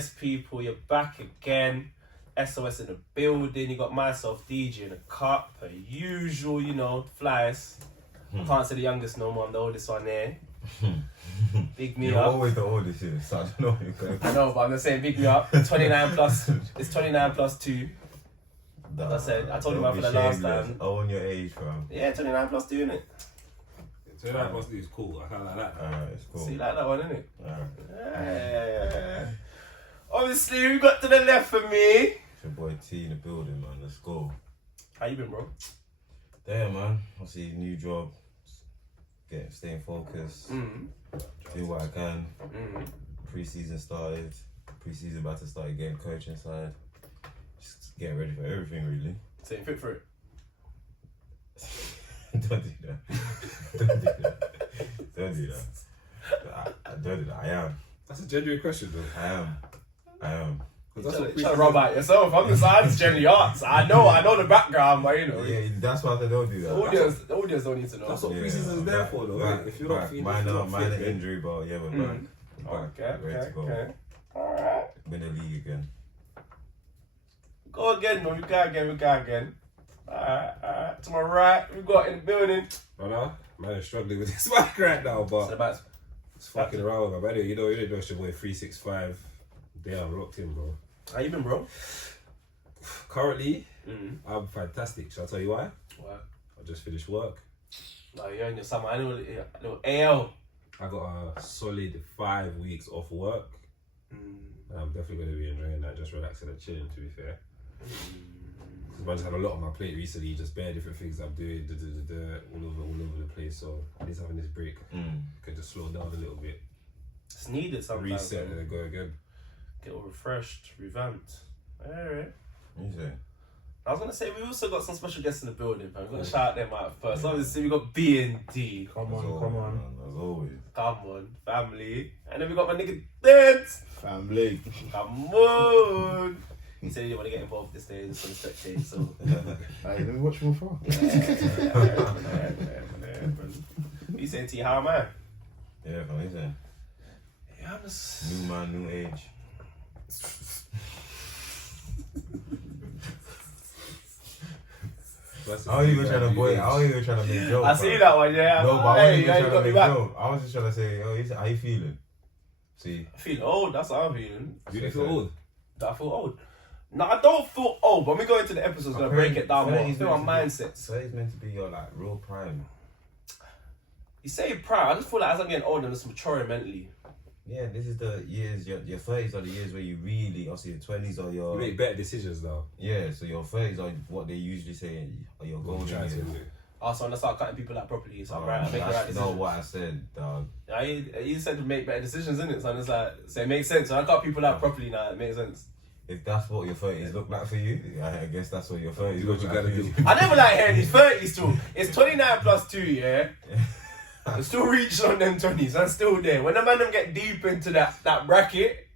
Yes, people, you're back again. SOS in the building. You got myself, DJ, in the cut, per usual, you know, flies. I can't say the youngest no more, I'm the oldest one there. Big me You're up. always the oldest here, so I don't know what you're going to I know, but I'm just saying, big me up. 29 plus, it's 29 plus 2. As I said, I told you about for the last time. Own your age, fam. Yeah, 29 plus 2, innit? 29 plus 2 is cool, I kinda like that. Alright, it's cool. See, you like that one, innit? Alright. Yeah. Obviously, we got to the left for me. It's your boy T in the building, man. Let's go. How you been, bro? There, man. Obviously, new job. Staying focused. Do what I can. Pre-season started. Pre-season about to start again. Coaching side. Just getting ready for everything, really. Same fit for it. Don't do that. Don't do that. Don't do that. I don't do that. I am. That's a genuine question, though. I am. You're trying to rub out yourself. I'm just generally arts. I know the background, but you know. Yeah, that's why they don't do that. The audience don't need to know. That's what pre-season's there for, though. Right, If you're not feeling minor injury, but yeah, we're back. Okay, Ready to go. okay. Alright. Win the league again. Go again, man. We go again. Alright. To my right, we got in the building. Man, I'm struggling with this mic right now, So but about it's fucking around, man. But anyway, you know it's your boy 365. They are locked in, bro. how you been, bro? Currently, I'm fantastic. Shall I tell you why? What? I just finished work. No, you're in your summer. I know AL. I got a solid 5 weeks off work. And I'm definitely going to be enjoying that, just relaxing and chilling, to be fair. I just had a lot on my plate recently, just bare different things I'm doing, all over the place. So at least having this break, can just slow down a little bit. It's needed sometimes. Reset and then go again. Get all refreshed, revamped. Alright. Easy. I was gonna say we also got some special guests in the building, man. We're gonna shout them out first. Obviously we got B and D. Come on. As always. Come on, family. And then we got my nigga Dance. Family. Come on. He said he didn't want to get involved this day, just want to spectate, so. Hey, let me watch from afar. He said to you, how am I? Yeah, fam, easy. Yeah, I'm just. New man, new age. I was even trying to make jokes. I see that one, yeah. No, but I wasn't even you trying got to me make back. jokes. I was just trying to say, how you feeling? See? I feel old, that's how I'm feeling. You didn't feel old? I feel old. No, I don't feel old. When we go into the episodes, we're gonna break it down more. I feel my mindset. So it's meant to be your like real prime. You say prime, I just feel like as I'm getting older, I'm just maturing mentally. Yeah, this is the years, your 30s are the years where you really, obviously the 20s are your... You make better decisions now. Yeah, so your 30s are what they usually say are your golden years. Also, when I start cutting people out properly, so I'm right, I make the right That's decisions. not what I said, dog. Yeah, you said to make better decisions, innit? So it's like, so it makes sense. When I cut people out properly now, it makes sense. If that's what your 30s look like for you, I guess that's what your 30s look like for you. I never like hearing these 30s too. It's 29 plus 2, yeah? I'm still reaching on them 20s, I'm still there. When the man them get deep into that bracket,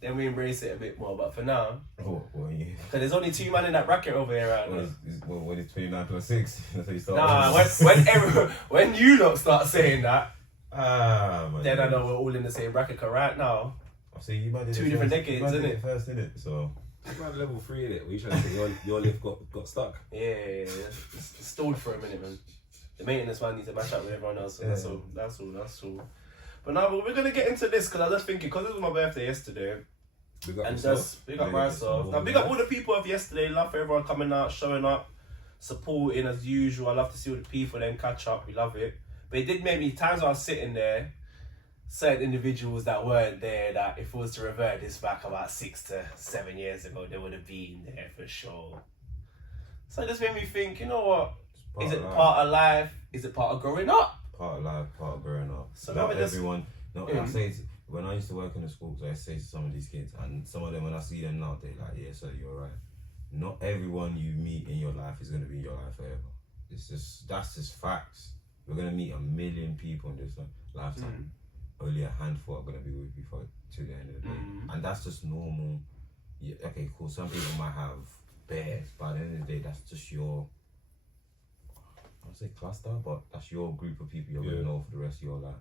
then we embrace it a bit more. But for now, Well, yeah. because there's only 2 men in that bracket over here right now. When it's 29 plus 6, that's how you start. Nah, when you lot start saying that, man. then I know we're all in the same bracket. Cause right now, See, you might 2 different decades, isn't it? First, innit? So. You're at level 3 in it. What are you trying to say? Your lift got stuck. yeah. It's stalled for a minute, man. The maintenance man needs to match up with everyone else. So that's all. But now we're gonna get into this because I was just thinking, because it was my birthday yesterday. Big up And yourself. just big up myself. Now big up all the people of yesterday. Love for everyone coming out, showing up, supporting as usual. I love to see all the people then catch up. We love it. But it did make me times I was sitting there, certain individuals that weren't there, that if it was to revert this back about 6 to 7 years ago, they would have been there for sure. So it just made me think, you know what? Is it part of life? Is it part of growing up? Part of life, part of growing up. So not maybe everyone. I say when I used to work in the schools, I say to some of these kids, and some of them when I see them now, they're like, "Yeah, sir, you're right. Not everyone you meet in your life is gonna be in your life forever. That's just facts. We're gonna meet a million people in this lifetime. Only a handful are gonna be with you to the end of the day, and that's just normal. Yeah, okay, cool. Some people might have bears, but at the end of the day, that's just your. I would say cluster, but that's your group of people you're gonna know for the rest of your life.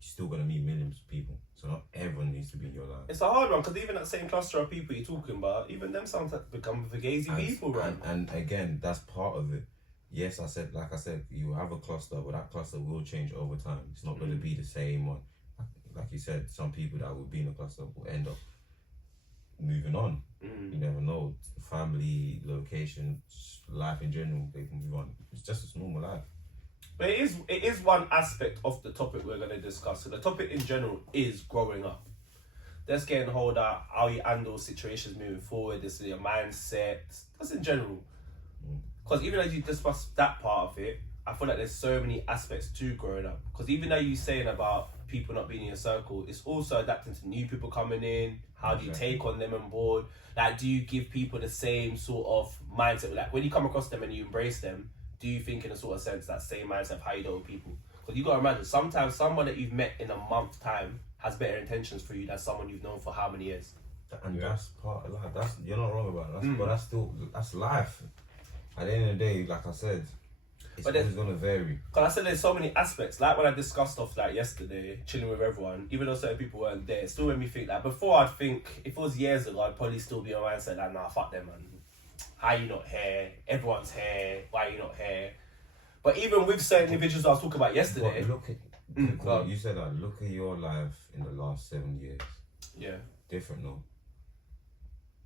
still gonna meet millions of people. So not everyone needs to be in your life. It's a hard one because even that same cluster of people you're talking about, even them sometimes become fugazi people, right? And again, that's part of it. Yes, like I said, you have a cluster, but that cluster will change over time. It's not going to be the same one. Like you said, some people that will be in a cluster will end up moving on. You never know. Family, location, life in general, they can move on. It's just a normal life. But it is one aspect of the topic we're going to discuss. So the topic in general is growing up. Let's get in hold of how you handle situations moving forward. This is your mindset. That's in general. Because even as you discuss that part of it, I feel like there's so many aspects to growing up. Because even though you're saying about people not being in your circle, it's also adapting to new people coming in. How do you take on them on board? Like, do you give people the same sort of mindset? Like, when you come across them and you embrace them, do you think in a sort of sense that same mindset of how you deal with people? Because you got to imagine, sometimes someone that you've met in a month's time has better intentions for you than someone you've known for how many years? And that's part of life. You're not wrong about that. But that's life. At the end of the day, like I said, it's always going to vary. Because I said there's so many aspects. Like when I discussed stuff like yesterday, chilling with everyone, even though certain people weren't there, it still made me think that before I'd think, if it was years ago, I'd probably still be on mindset like, nah, fuck them, man. How you not here? Everyone's here. Why you not here? But even with certain individuals I was talking about yesterday. But look at, you said that, look at your life in the last 7 years. Yeah. Different, no?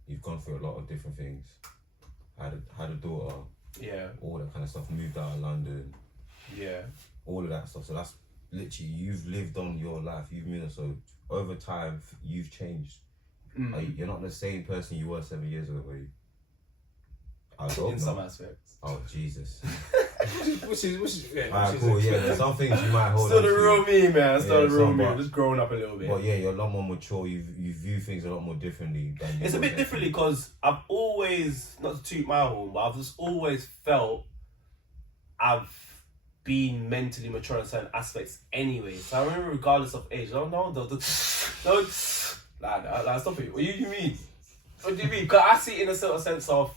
You've gone through a lot of different things. Had a daughter. Yeah. All that kind of stuff. Moved out of London. Yeah. All of that stuff. So that's literally, you've lived on your life. You've moved. So over time, you've changed. You're not the same person you were 7 years ago, were you? In some aspects. Oh, Jesus. Which is Alright, cool, yeah. There's some things you might hold Still on the to. real me, man. Still the real me. but- Just growing up a little bit. But yeah, you're a lot more mature. You view things a lot more differently. Than you It's a were bit then. differently because I've always, not to toot my horn, but I've just always felt I've been mentally mature in certain aspects anyway. So I remember regardless of age. Nah, stop it. What do you mean? What do you mean? Because I see it in a certain sense of,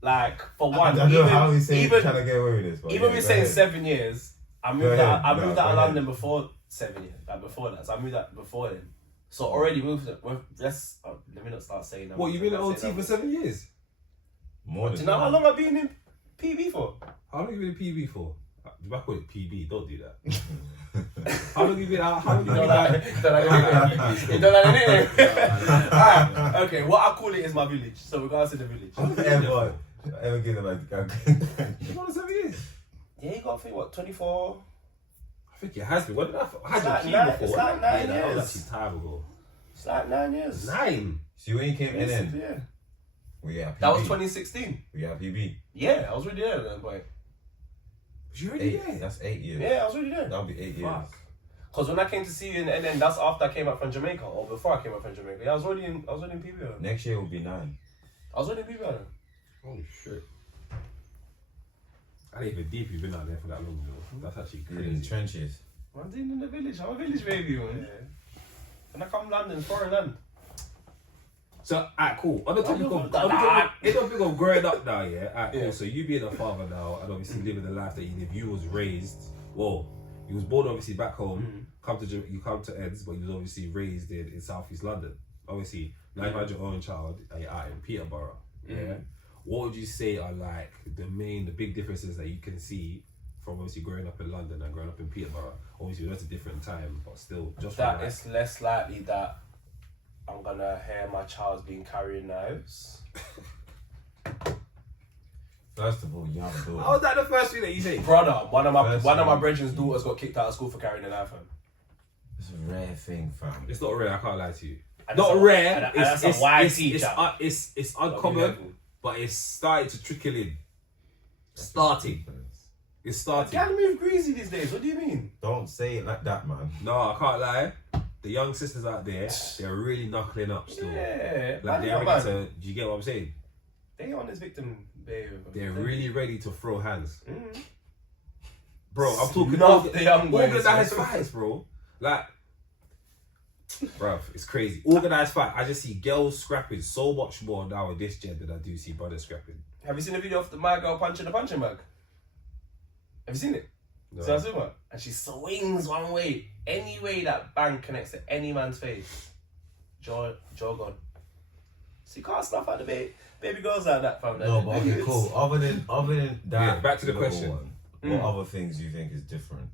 like, for one, I don't know how he's saying even, trying to get away with this. But even yeah, we're go saying ahead. 7 years, I moved Go out. ahead. I moved No, out of go London before 7 years. Like before that, so I moved out before then. So already moved. Let's let me not start saying that. What, you've been at OT for 7 years? More Do than you know how that. long I've been in PB for? How long have you been in PB for? Do I call it PB? Don't do that. How long have you been out? How long have you been out? You don't like the nickname. Alright, okay. What I call it is my village. So regards to the village. Ever give them a You've been on 7 years. Yeah, you got to think what 24. I think it has been. What did I had It's your like key nine- before? it's like 9 That was years. actually time ago. It's like 9 years. 9. So when you came in, Yeah. we at PB. That was 2016. We at PB. Yeah, I was already there at that point. Was you already 8. there? That's 8 years. Yeah, I was already there. That'll be 8 years. Fuck. Because when I came to see you in NN, that's after I came back from Jamaica, or before I came back from Jamaica. Yeah, I was already in PBO. Next year will be 9. I was already in PBO. Holy shit. I didn't even deep you've been out there for that long, though. That's actually In the crazy. trenches. I'm in the village. I'm a village baby, man. Yeah. When I come London, foreign land. So, alright, cool. On the topic Nah. of growing up now, yeah? Alright, Yeah. cool. So, you being a father now and obviously living the life that you live, you was raised, well, you was born obviously back home, you come to Eds, but you was obviously raised in South East London. Obviously, now you've had your own child and you're out in Peterborough, yeah? What would you say are like the big differences that you can see from obviously growing up in London and growing up in Peterborough? Obviously, that's a different time, but still, just That from it's less likely that I'm gonna hear my child's been carrying knives. First of all, you have a How daughter. was that the first thing that you say? Brother, one of my First brethren's daughters got kicked out of school for carrying a knife. Fam. It's a rare thing, fam. It's not rare, I can't lie to you. And Not that's rare, and that's a white teacher. it's uncommon, but it's starting to trickle in. It's starting. Can't move greasy these days. What do you mean? Don't say it like that, man. No, I can't lie. The young sisters out there, they're really knuckling up still. Yeah, Like they're ready to. Do you get what I'm saying? They on this victim behavior. They're really ready to throw hands, Mm. bro. I'm talking Not the young boys. organized fights, bro. Like, bruv, it's crazy. Organized fight. I just see girls scrapping so much more now in this gen than I do see brothers scrapping. Have you seen the video of my girl punching the punching bag? Have you seen it? No. So I see what? And she swings one way. Any way that bang connects to any man's face, jaw gone. So you can't stuff out the baby girls like that, fam. No, but okay, cool. Other than that, Yeah, back to the little question. What other things do you think is different?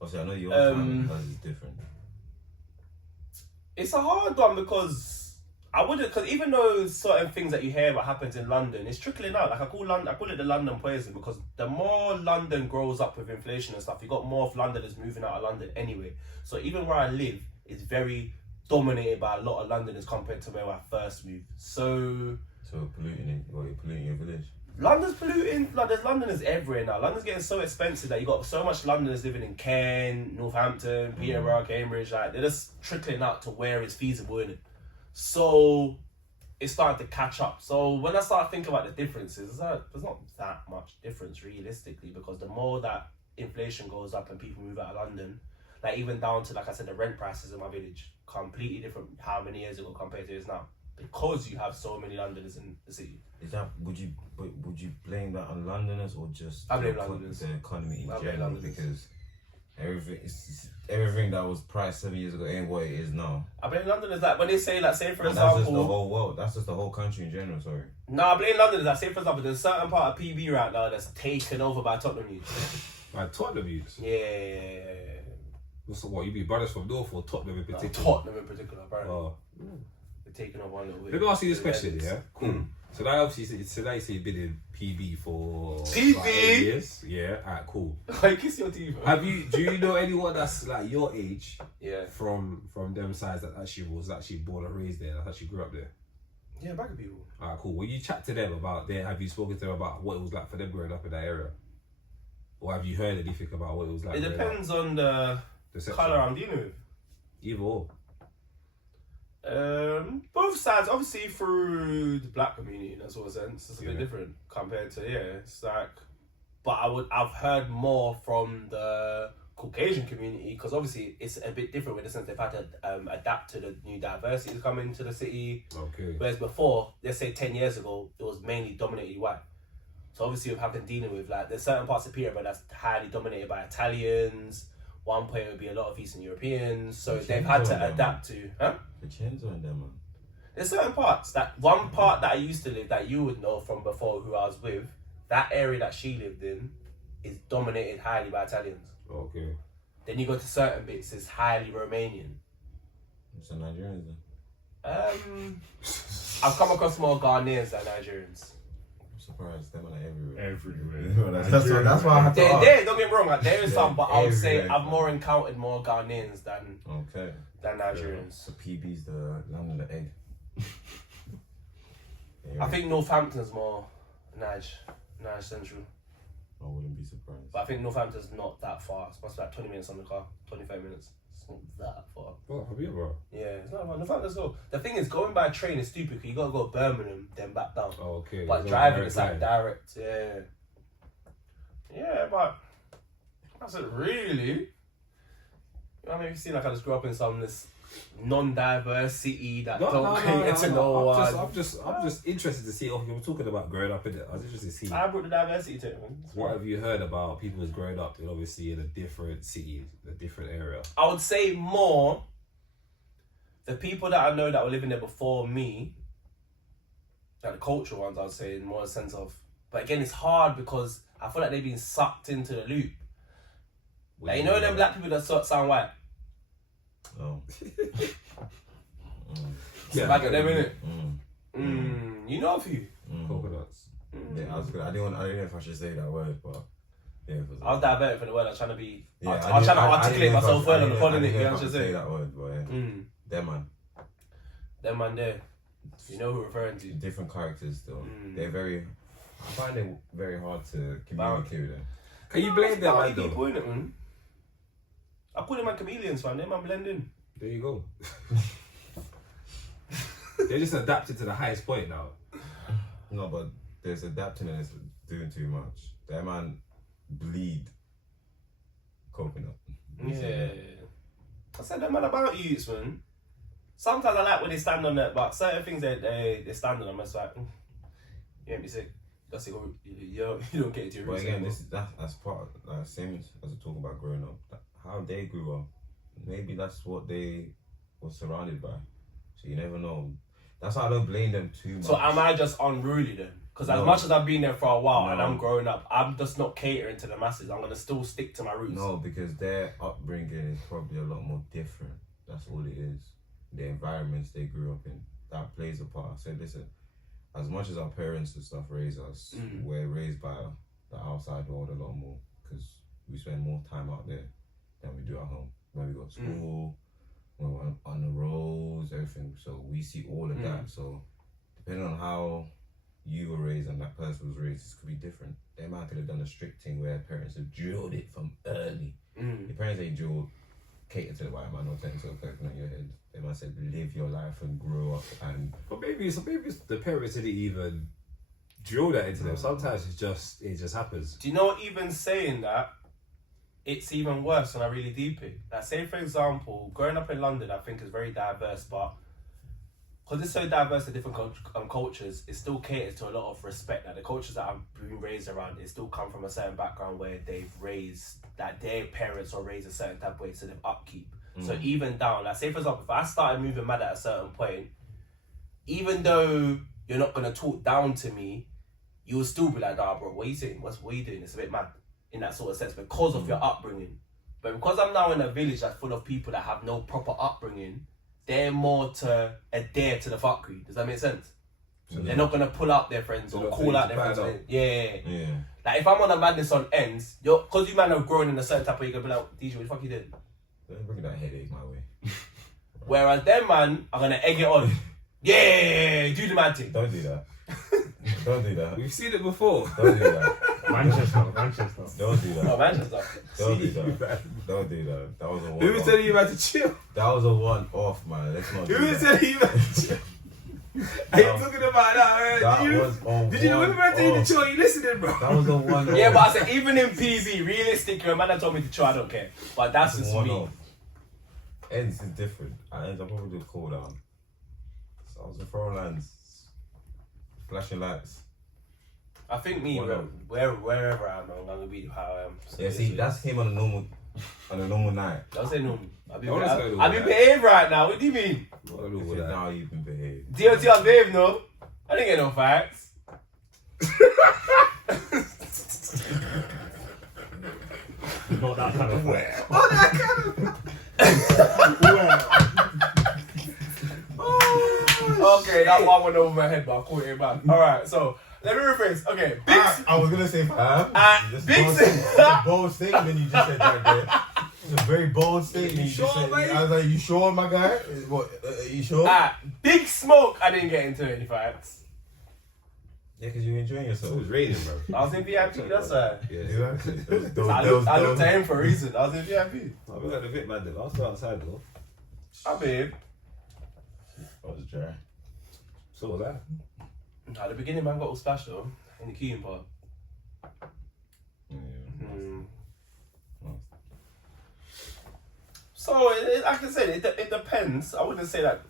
Obviously, I know your time is different. It's a hard one because because even though certain things that you hear about happens in London, it's trickling out. Like I call it the London poison, because the more London grows up with inflation and stuff, you got more of Londoners moving out of London anyway. So even where I live is very dominated by a lot of Londoners compared to where I first moved. So polluting your village. London's polluting. Like there's Londoners everywhere now. London's getting so expensive that you got so much Londoners living in Kent, Northampton, Peterborough, Cambridge. Like they're just trickling out to where it's feasible, innit? So it's starting to catch up. So when I start thinking about the differences, there's not that much difference realistically, because the more that inflation goes up and people move out of London, like even down to, like I said, the rent prices in my village, completely different how many years ago compared to is now, because you have so many Londoners in the city. Is that would you blame that on Londoners or just I blame Londoners. The economy in I blame general? Londoners. Because everything that was priced 7 years ago ain't what it is now. I blame Londoners. Like when they say, like, say for And example, that's just the whole world. That's just the whole country in general. Sorry. No, I blame Londoners. Like say for example, there's a certain part of PB right now that's taken over by Tottenham youths. Like Tottenham youths. Yeah. So what, you be brothers from North or Tottenham in particular? Tottenham in particular, apparently. Oh. They're taking over one little bit. Let me ask you this question, yeah? Cool. Mm. So now obviously, now you say you've been in PB for PB? about 8 years. Yeah, alright, cool. Like kiss your teeth. Do you know anyone that's like your age? Yeah. From them sides that was actually born and raised there, that actually grew up there? Yeah, back of people. Alright, cool. When you chat to them about there, have you spoken to them about what it was like for them growing up in that area? Or have you heard anything about what it was like? It depends on the colour I'm dealing with. Either or. Both sides, obviously through the black community in a sort of sense, it's a bit Yeah. different compared to it's like, but I've heard more from the Caucasian community, because obviously it's a bit different in the sense they've had to adapt to the new diversity that's coming to the city. Okay. Whereas before, let's say 10 years ago, it was mainly dominated white. So obviously we've been dealing with, like, there's certain parts of Peterborough that's highly dominated by Italians. One point would be a lot of Eastern Europeans. So they've had to adapt to, The chains on them, man. There's certain parts, that one part that I used to live, that you would know from before who I was with, that area that she lived in is dominated highly by Italians. Okay. Then you go to certain bits, it's highly Romanian. It's the Nigerians then. I've come across more Ghanaians than Nigerians. I'm surprised. Them are everywhere. Everywhere. That's why I had to ask. There, don't get me wrong, like, there is some, but I would say everywhere. I've more encountered more Ghanaians than Okay. Nigerians. So PB's the land of the egg. I think Northampton's more Nige Central. I wouldn't be surprised. But I think Northampton's not that far. It's must be like 20 minutes on the car, 25 minutes. It's not that far. Well, for me, bro. Yeah, it's not far. Northampton's go. The thing is, going by train is stupid because you gotta go to Birmingham, then back down. Oh, okay. But There's no driving direct is like line. direct, yeah. Yeah, but that's it really. I mean, you see, like I just grew up in some this non-diverse city that don't get to know one. I'm just interested to see. Oh, you were talking about growing up in it. I was interested to see. I brought the diversity to it, man. What have you heard about people who's growing up in obviously in a different city, a different area? I would say more the people that I know that were living there before me, like the cultural ones, I would say, in more a sense of. But again, it's hard because I feel like they've been sucked into the loop. Like, you know them black people that sound white? Oh. Yeah, back at them, innit? Mm. You know a few. Coconuts. Yeah, I didn't know if I should say that word, but yeah. I was diabetic for the word. I was trying to be. Yeah, I was trying to articulate myself well on the pod, innit? You know what I'm say saying? that word, but yeah. Them man. Them man there. You know who we're referring to. Different characters still. They're very. I find it very hard to communicate with them. Can you blame them, man? People, Though? innit, man? I call them man chameleons, fam. They man blend in. There you go. They're just adapted to the highest point now. No, but there's adapting and it's doing too much. That man bleed coconut. Yeah. I said that man about youths, man. Sometimes I like when they stand on that, but certain things they stand on them, it's like, you ain't be sick. That's it. You don't get into your But roots again, anymore. that's part of, like, same as we talk about growing up. How they grew up, maybe that's what they were surrounded by. So you never know. That's why I don't blame them too much. So am I just unruly then? Because as No. much as I've been there for a while and No. I'm growing up, I'm just not catering to the masses. I'm gonna still stick to my roots. No, because their upbringing is probably a lot more different. That's all it is. The environments they grew up in, that plays a part. I said, listen, as much as our parents and stuff raise us, we're raised by the outside world a lot more because we spend more time out there than we do at home. When we go to school, when we're on the roads, everything. So we see all of that. So depending on how you were raised and that person was raised, this could be different. They might could have done a strict thing where parents have drilled it from early. Your parents ain't drilled cater to the white man or turn to a person on your head. They might say live your life and grow up and. But maybe it's the parents didn't even drill that into them. Sometimes it just happens. Do you know what, even saying that, it's even worse when I really deep it. Like, say for example, growing up in London, I think is very diverse, but because it's so diverse to different cultures, it still caters to a lot of respect. Like the cultures that I've been raised around, it still come from a certain background where they've raised, that their parents are raised a certain type of way, so they've upkeep. So even down, like say for example, if I started moving mad at a certain point, even though you're not gonna talk down to me, you'll still be like, nah bro, what are you saying? What are you doing? It's a bit mad in that sort of sense because of your upbringing. But because I'm now in a village that's full of people that have no proper upbringing, they're more to adhere to the fuckery. Does that make sense? So they're not gonna pull out their friends or call out their friends. Yeah. Like if I'm on a madness on ends, because you man have grown in a certain type of way, you're gonna be like, DJ, what the fuck you did? Don't bring that headache my way. Whereas them man are gonna egg it on. Yeah, do the mad thing. Don't do that. Don't do that. We've seen it before. Don't do that. Manchester. Don't do that. Oh, Manchester. Don't do that. Don't do that. That was a one. Who was telling you about to chill? That was a one-off, man. Let's not. Who was telling you about to chill? Are you talking about that? Did you know when we were telling you to chill? Are you listening, bro? That was a one-off. Yeah, but I said even in PV, realistically, a man that told me to chill, I don't care. But that's just me. One-off. Ends is different. Ends I probably did cool down. So I was in foreign lands, flashing lights. I think me, wherever I am, I'm gonna be how I am. So Yeah, see, that's him on a normal night. Don't say no. I Honestly, be behaved right now. What do you mean? Now you can behave. DOT on behave, no? I didn't get no facts. Not that kind of way. Okay, that one went over my head, but I caught it back. Alright, so let me rephrase. Okay, big. I was gonna say fam. Big. It's a bold statement you just said right there. It's a very bold statement. You sure, just said. mate? I was like, you sure, my guy? What? You sure? Big smoke. I didn't get into any facts. Yeah, because you're enjoying yourself. It was raining, bro. I was in VIP. That's why. Yeah. Exactly. I looked at him for a reason. I was in VIP. I was at the Vic man then. I was still outside though. I behave. I was dry. So was that. At the beginning, man got all splashed though in the queuing part. Yeah. So, like I said, it depends. I wouldn't say that.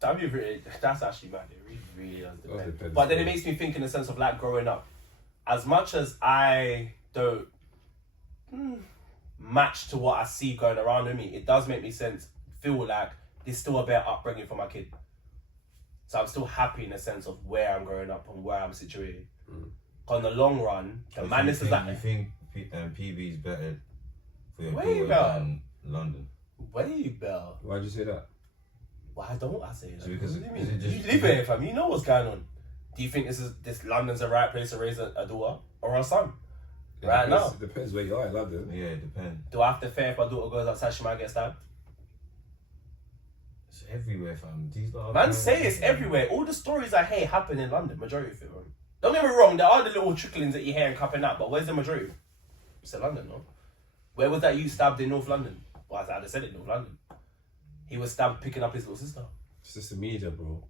That's actually mad. It really does depend. But then it makes me think in the sense of like growing up. As much as I don't match to what I see going around with me, it does make me feel like there's still a better upbringing for my kid. So I'm still happy in the sense of where I'm growing up and where I'm situated. On the long run, the madness is that. You think PB is better for your Way daughter better. than London? Way better. Why'd you say that? Why don't I say that? So because- What do you is mean? it just- You live here, fam. You know what's going on. Do you think this London's the right place to raise a daughter or a son? Right now. It depends where you are in London. Yeah, it depends. Do I have to fear if my daughter goes outside, she might get stabbed? It's everywhere, fam. These lot are Man, going- say it's everywhere. All the stories I hear happen in London, majority of it, man. Don't get me wrong, there are the little tricklings that you hear and cupping out, but where's the majority? It's in London, no? Where was that youth stabbed in North London? Well, I just said it, North London. He was stabbed picking up his little sister. It's just the media, bro.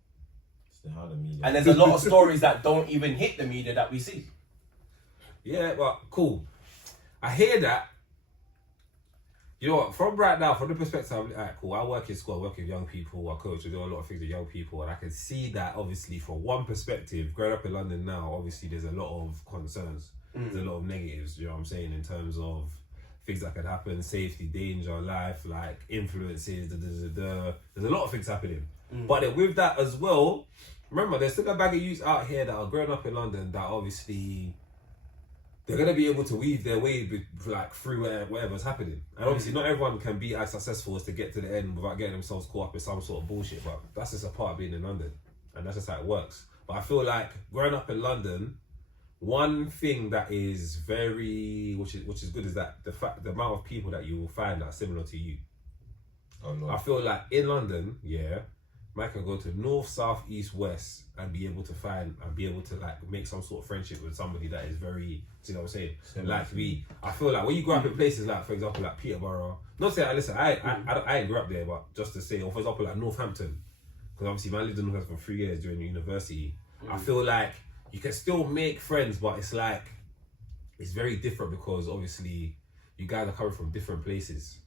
It's how the media. And there's a lot of stories that don't even hit the media that we see. Yeah, well, cool. I hear that. You know what? From right now, from the perspective, alright, cool. I work in school, I work with young people, I coach, I do a lot of things with young people, and I can see that obviously from one perspective, growing up in London now, obviously there's a lot of concerns, there's a lot of negatives. You know what I'm saying, in terms of things that could happen, safety, danger, life, like influences. There's a lot of things happening. But then with that as well, remember, there's still a bag of youths out here that are growing up in London that obviously they're gonna be able to weave their way through whatever's happening. And obviously, not everyone can be as successful as to get to the end without getting themselves caught up in some sort of bullshit. But that's just a part of being in London, and that's just how it works. But I feel like growing up in London, one thing that is which is good is that the amount of people that you will find that are similar to you. Oh, no. I feel like in London, man can go to north, south, east, west and be able to make some sort of friendship with somebody that is very, you know what I'm saying? Like me, I feel like when you grow up in places like, for example, like Peterborough, not saying, listen, I ain't grew up there, but just to say, or for example, like Northampton, because obviously man lived in Northampton for 3 years during university. I feel like you can still make friends, but it's like, it's very different because obviously you guys are coming from different places.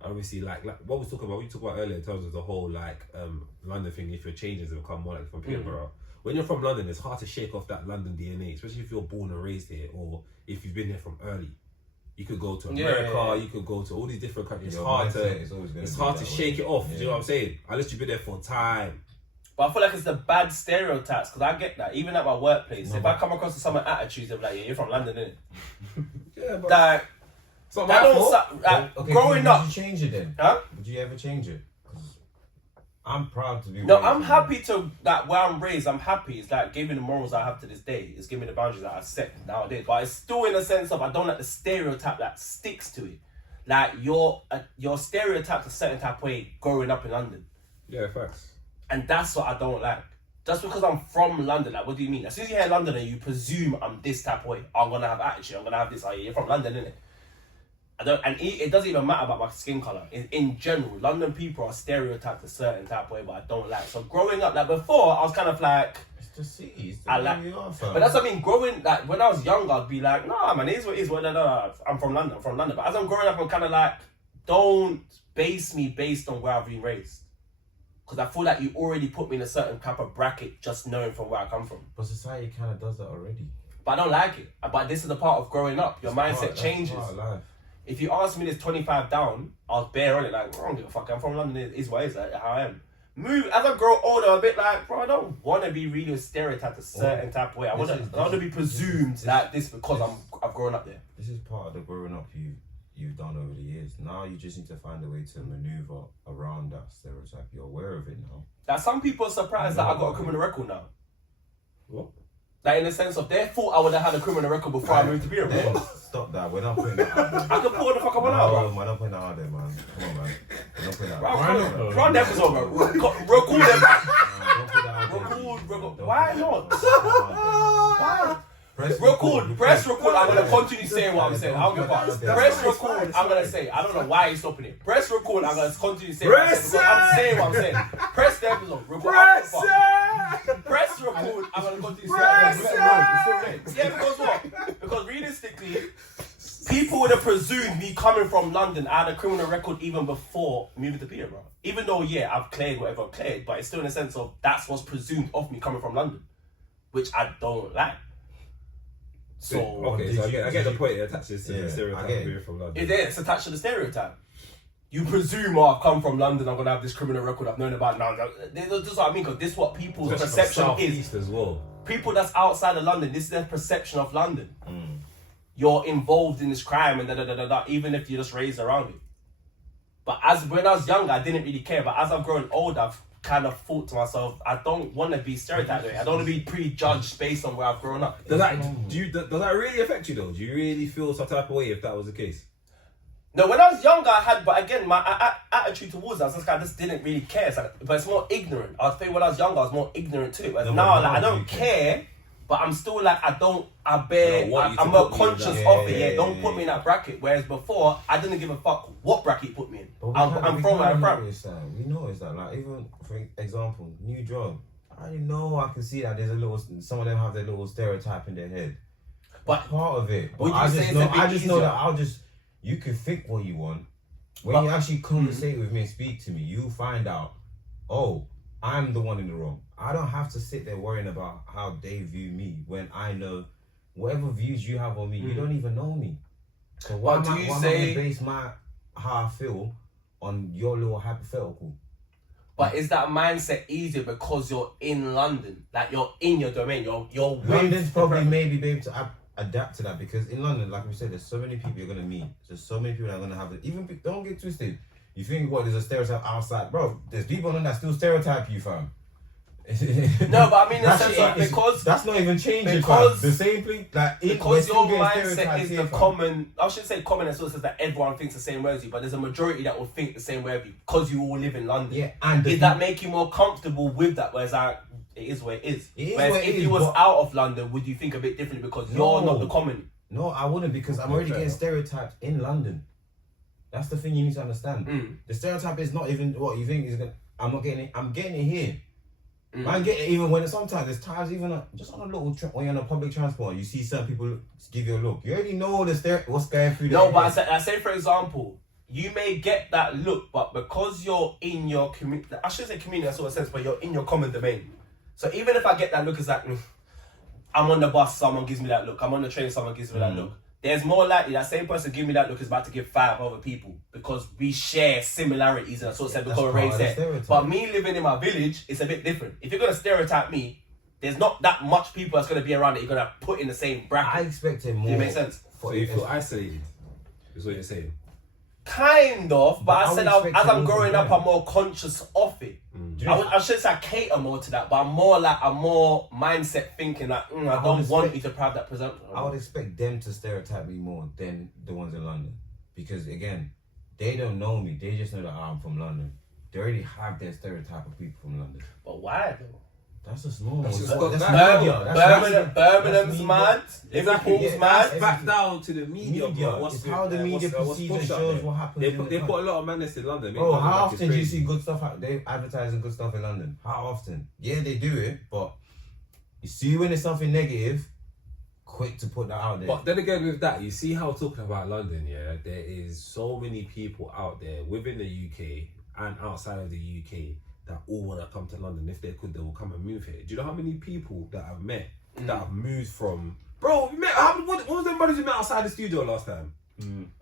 Obviously, like what we talked about earlier in terms of the whole London thing. If your changes have become more like from Peterborough, when you're from London, it's hard to shake off that London DNA, especially if you're born and raised here, or if you've been here from early. You could go to America, you could go to all these different countries. It's hard to shake it off. Do you know what I'm saying? Unless you've been there for time. But I feel like it's the bad stereotypes, because I get that. Even at my workplace, if I come across with someone attitudes, they're like, yeah, you're from London, innit? Yeah, but like, it's not my fault. Growing up. Would you change it then? Huh? Would you ever change it? I'm proud to be. No, I'm happy to, like, where I'm raised, I'm happy. It's like giving me the morals I have to this day. It's giving me the boundaries that I set nowadays. But it's still in a sense of, I don't like the stereotype that sticks to it. Like, your stereotype's a certain type of way growing up in London. Yeah, facts. And that's what I don't like. Just because I'm from London, like, what do you mean? As soon as you hear London and you presume I'm this type of way, I'm gonna have attitude, I'm gonna have this, you're from London, innit? It doesn't even matter about my skin colour. In general, London people are stereotyped a certain type of way, but I don't like. So growing up, like before, I was kind of like, it's the city. I like, but that's what I mean. Growing, like when I was younger, I'd be like, nah, man, it is what it is. No, I'm from London. But as I'm growing up, I'm kind of like, don't base me based on where I've been raised, because I feel like you already put me in a certain type of bracket just knowing from where I come from. But society kind of does that already. But I don't like it. But this is the part of growing up. Your mindset changes. Part of life. If you ask me this 25 down, I was bare on it, like, I don't give a fuck, I'm from London, it is what it is, like, how I am. As I grow older, a bit like, bro, I don't want to be really stereotyped a certain type of way. I want to be presumed like this because I've grown up there. This is part of the growing up you've done over the years. Now you just need to find a way to maneuver around that stereotype. You're aware of it now. Like, some people are surprised that I got a criminal record now. What? Like, in the sense of, they thought I would have had a criminal record before I moved to Peterborough. Stop that. We're not putting that out there. I can put what the fuck I want out, bro. We're not putting that out there, man. Come on, man. We're not putting that Bro, out there. run the episode, bro. Record them. Don't put that out there. Record. Why not? Why? Press record, I'm gonna continue saying what I'm saying. I don't give a fuck. Press record, I'm gonna say. I don't know why he's stopping it. Press record, I'm gonna continue saying what I'm saying. I'm saying what I'm saying. Press the episode, record. Press record, I'm gonna continue saying what I'm saying. Yeah, because what? Because realistically, people would have presumed me coming from London, I had a criminal record even before moving to Peterborough. Even though, yeah, I've cleared whatever I've cleared, but it's still in a sense of that's what's presumed of me coming from London, which I don't like. So okay, so I get the point. It attaches to the stereotype from London. It's attached to the stereotype. You presume, I've come from London, I'm gonna have this criminal record I've known about now. This is what I mean, because this is what people's perception is. As well. People that's outside of London, this is their perception of London. You're involved in this crime and even if you're just raised around it. But when I was younger, I didn't really care. But as I've grown older, I've kind of thought to myself, I don't want to be stereotyped. I don't want to be prejudged based on where I've grown up. Does that really affect you though? Do you really feel some type of way if that was the case? No, when I was younger, I had, but again, my attitude towards that, I just didn't really care. But it's more ignorant. I think when I was younger, I was more ignorant too. But now, I don't care, but I'm still like, I'm more conscious of it. Don't put me in that bracket. Whereas before, I didn't give a fuck what bracket you put me in. I'm from where I'm from. We noticed that, like, even for example, new job. I know I can see that there's some of them have their little stereotype in their head. But part of it. But I just know that you can think what you want, When you actually conversate with me and speak to me, you find out, oh, I'm the one in the wrong. I don't have to sit there worrying about how they view me when I know whatever views you have on me, you don't even know me. So why am I going to base how I feel on your little hypothetical? But is that mindset easier because you're in London? Like you're in your domain. You're London's probably maybe be able to adapt to that, because in London, like we said, there's so many people you're gonna meet. There's so many people that are gonna have it. Even don't get twisted. You think there's a stereotype outside, bro? There's people on that still stereotype you, fam. No, but I mean, because that's not even changing. Because the same thing, like because your mindset is the common. I shouldn't say common, as well as that everyone thinks the same way as you, but there's a majority that will think the same way as you because you all live in London. Yeah, and did that make you more comfortable with that? Whereas it is where it is. Whereas if you was out of London, would you think a bit differently because you're not the common? No, I wouldn't, because I'm already getting stereotyped in London. That's the thing you need to understand. The stereotype is not even what you think is gonna. I'm not getting it. I'm getting it here. I get it even when sometimes there's times even just on a little trip when you're on a public transport, you see some people give you a look. You already know what's going through. No, but I say for example, you may get that look, but because you're in your community, I shouldn't say community in sort of sense, but you're in your common domain. So even if I get that look, it's like I'm on the bus, someone gives me that look. I'm on the train, someone gives me that look. There's more likely that same person giving me that look is about to give 5 other people because we share similarities and sort of because we're raised there. But me living in my village, it's a bit different. If you're gonna stereotype me, there's not that much people that's gonna be around that you're gonna put in the same bracket. I expected more. Does it make sense? So you feel isolated, is what you're saying? Kind of, but I said as I'm growing up, I'm more conscious of it. I shouldn't say I cater more to that, but I'm more mindset thinking that I don't want you to have that present. I would expect them to stereotype me more than the ones in London, because again, they don't know me. They just know that I'm from London. They already have their stereotype of people from London. But why though? That's just normal. Birmingham's mad. Liverpool's mad. Back down to the media. It's how the media perceives and shows what happens. They put a lot of madness in London. Bro, how often do you see good stuff? They advertising good stuff in London. How often? Yeah, they do it, but you see when it's something negative, quick to put that out there. But then again, with that, you see how talking about London, yeah, there is so many people out there within the UK and outside of the UK that all want to come to London. If they could, they will come and move here. Do you know how many people that I've met that have moved from... Bro, what was the brothers you met outside the studio last time?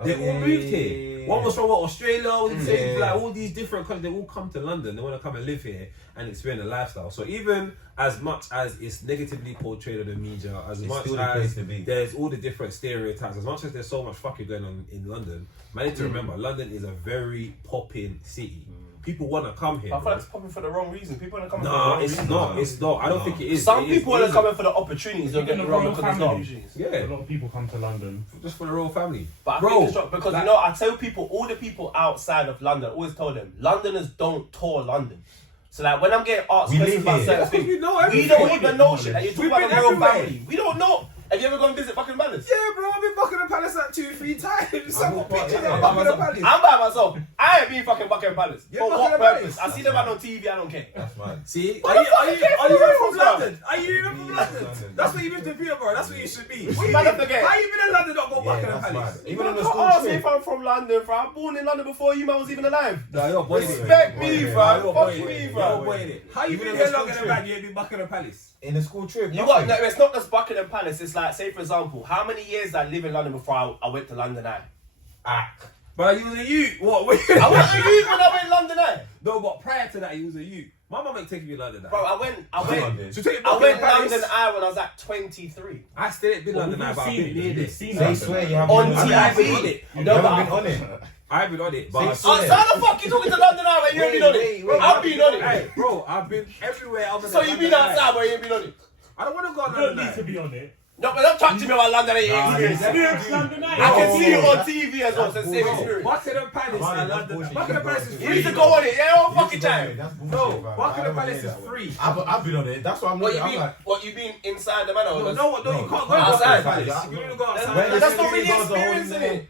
They all moved here. One was from Australia, like all these different countries. They all come to London. They want to come and live here and experience the lifestyle. So even as much as it's negatively portrayed on the media, as much as there's all the different stereotypes, as much as there's so much fucking going on in London, man, need to remember, London is a very popping city. People want to come here. I feel like it's popping for the wrong reason. People want to come for the wrong reason. It's not. I don't think it is. Some people want to come in for the opportunities. Don't get me wrong, because there's no opportunities. Yeah. A lot of people come to London. Just for the royal family. But I think it's wrong, because I tell people, all the people outside of London, I always tell them, Londoners don't tour London. So like when I'm getting asked questions about certain things, we don't even know shit. Like you talk about the royal family. We don't know. Have you ever gone visit Buckingham Palace? Yeah, bro, I've been Buckingham Palace like 2-3 times. I've got pictures of Buckingham Palace. I'm by myself. I ain't been fucking Buckingham Palace. For what purpose? I see them on TV, I don't care. That's mad. See? Are you from London? Are you even from London? That's what you moved to Peterborough. That's what you should be. How you been in London not got Buckingham Palace? Even on the school school trip. trip. If I'm from London, fam. I'm born in London before you man was even alive. No, you're boying it. Respect me, fam. Fuck me, fam. How you been here longer than that? You ain't been Buckingham Palace? In the school trip, it's not just Buckingham Palace. It's like, say for example, how many years did I live in London before I went to London Eye? But you was a youth. What? I was a youth when I went to London Eye. No, but prior to that, you was a youth. My mum ain't taking me to London Eye. Bro, I went London Eye when I was like 23. I still ain't been London Eye, but I've been near this. They swear you haven't on been TV. You haven't been on it. I've been on it, but so how the fuck you talking to London Eye when you ain't been on it? I've been on it. Hey, bro, I've been everywhere. So you been outside where you ain't been on it? I don't want to go on You London don't Eye. need to be on it. No, but don't talk to me about London Eye. I can see it on TV as well, so same experience. Buckingham Palace in London. Buckingham Palace is You free. need to go on it, yeah, all fucking time. No, Buckingham Palace is free. I've been on it. That's what I'm looking at. What you been inside the manor? No, you can't go outside. Palace. You need to go outside. That's not really experience, innit?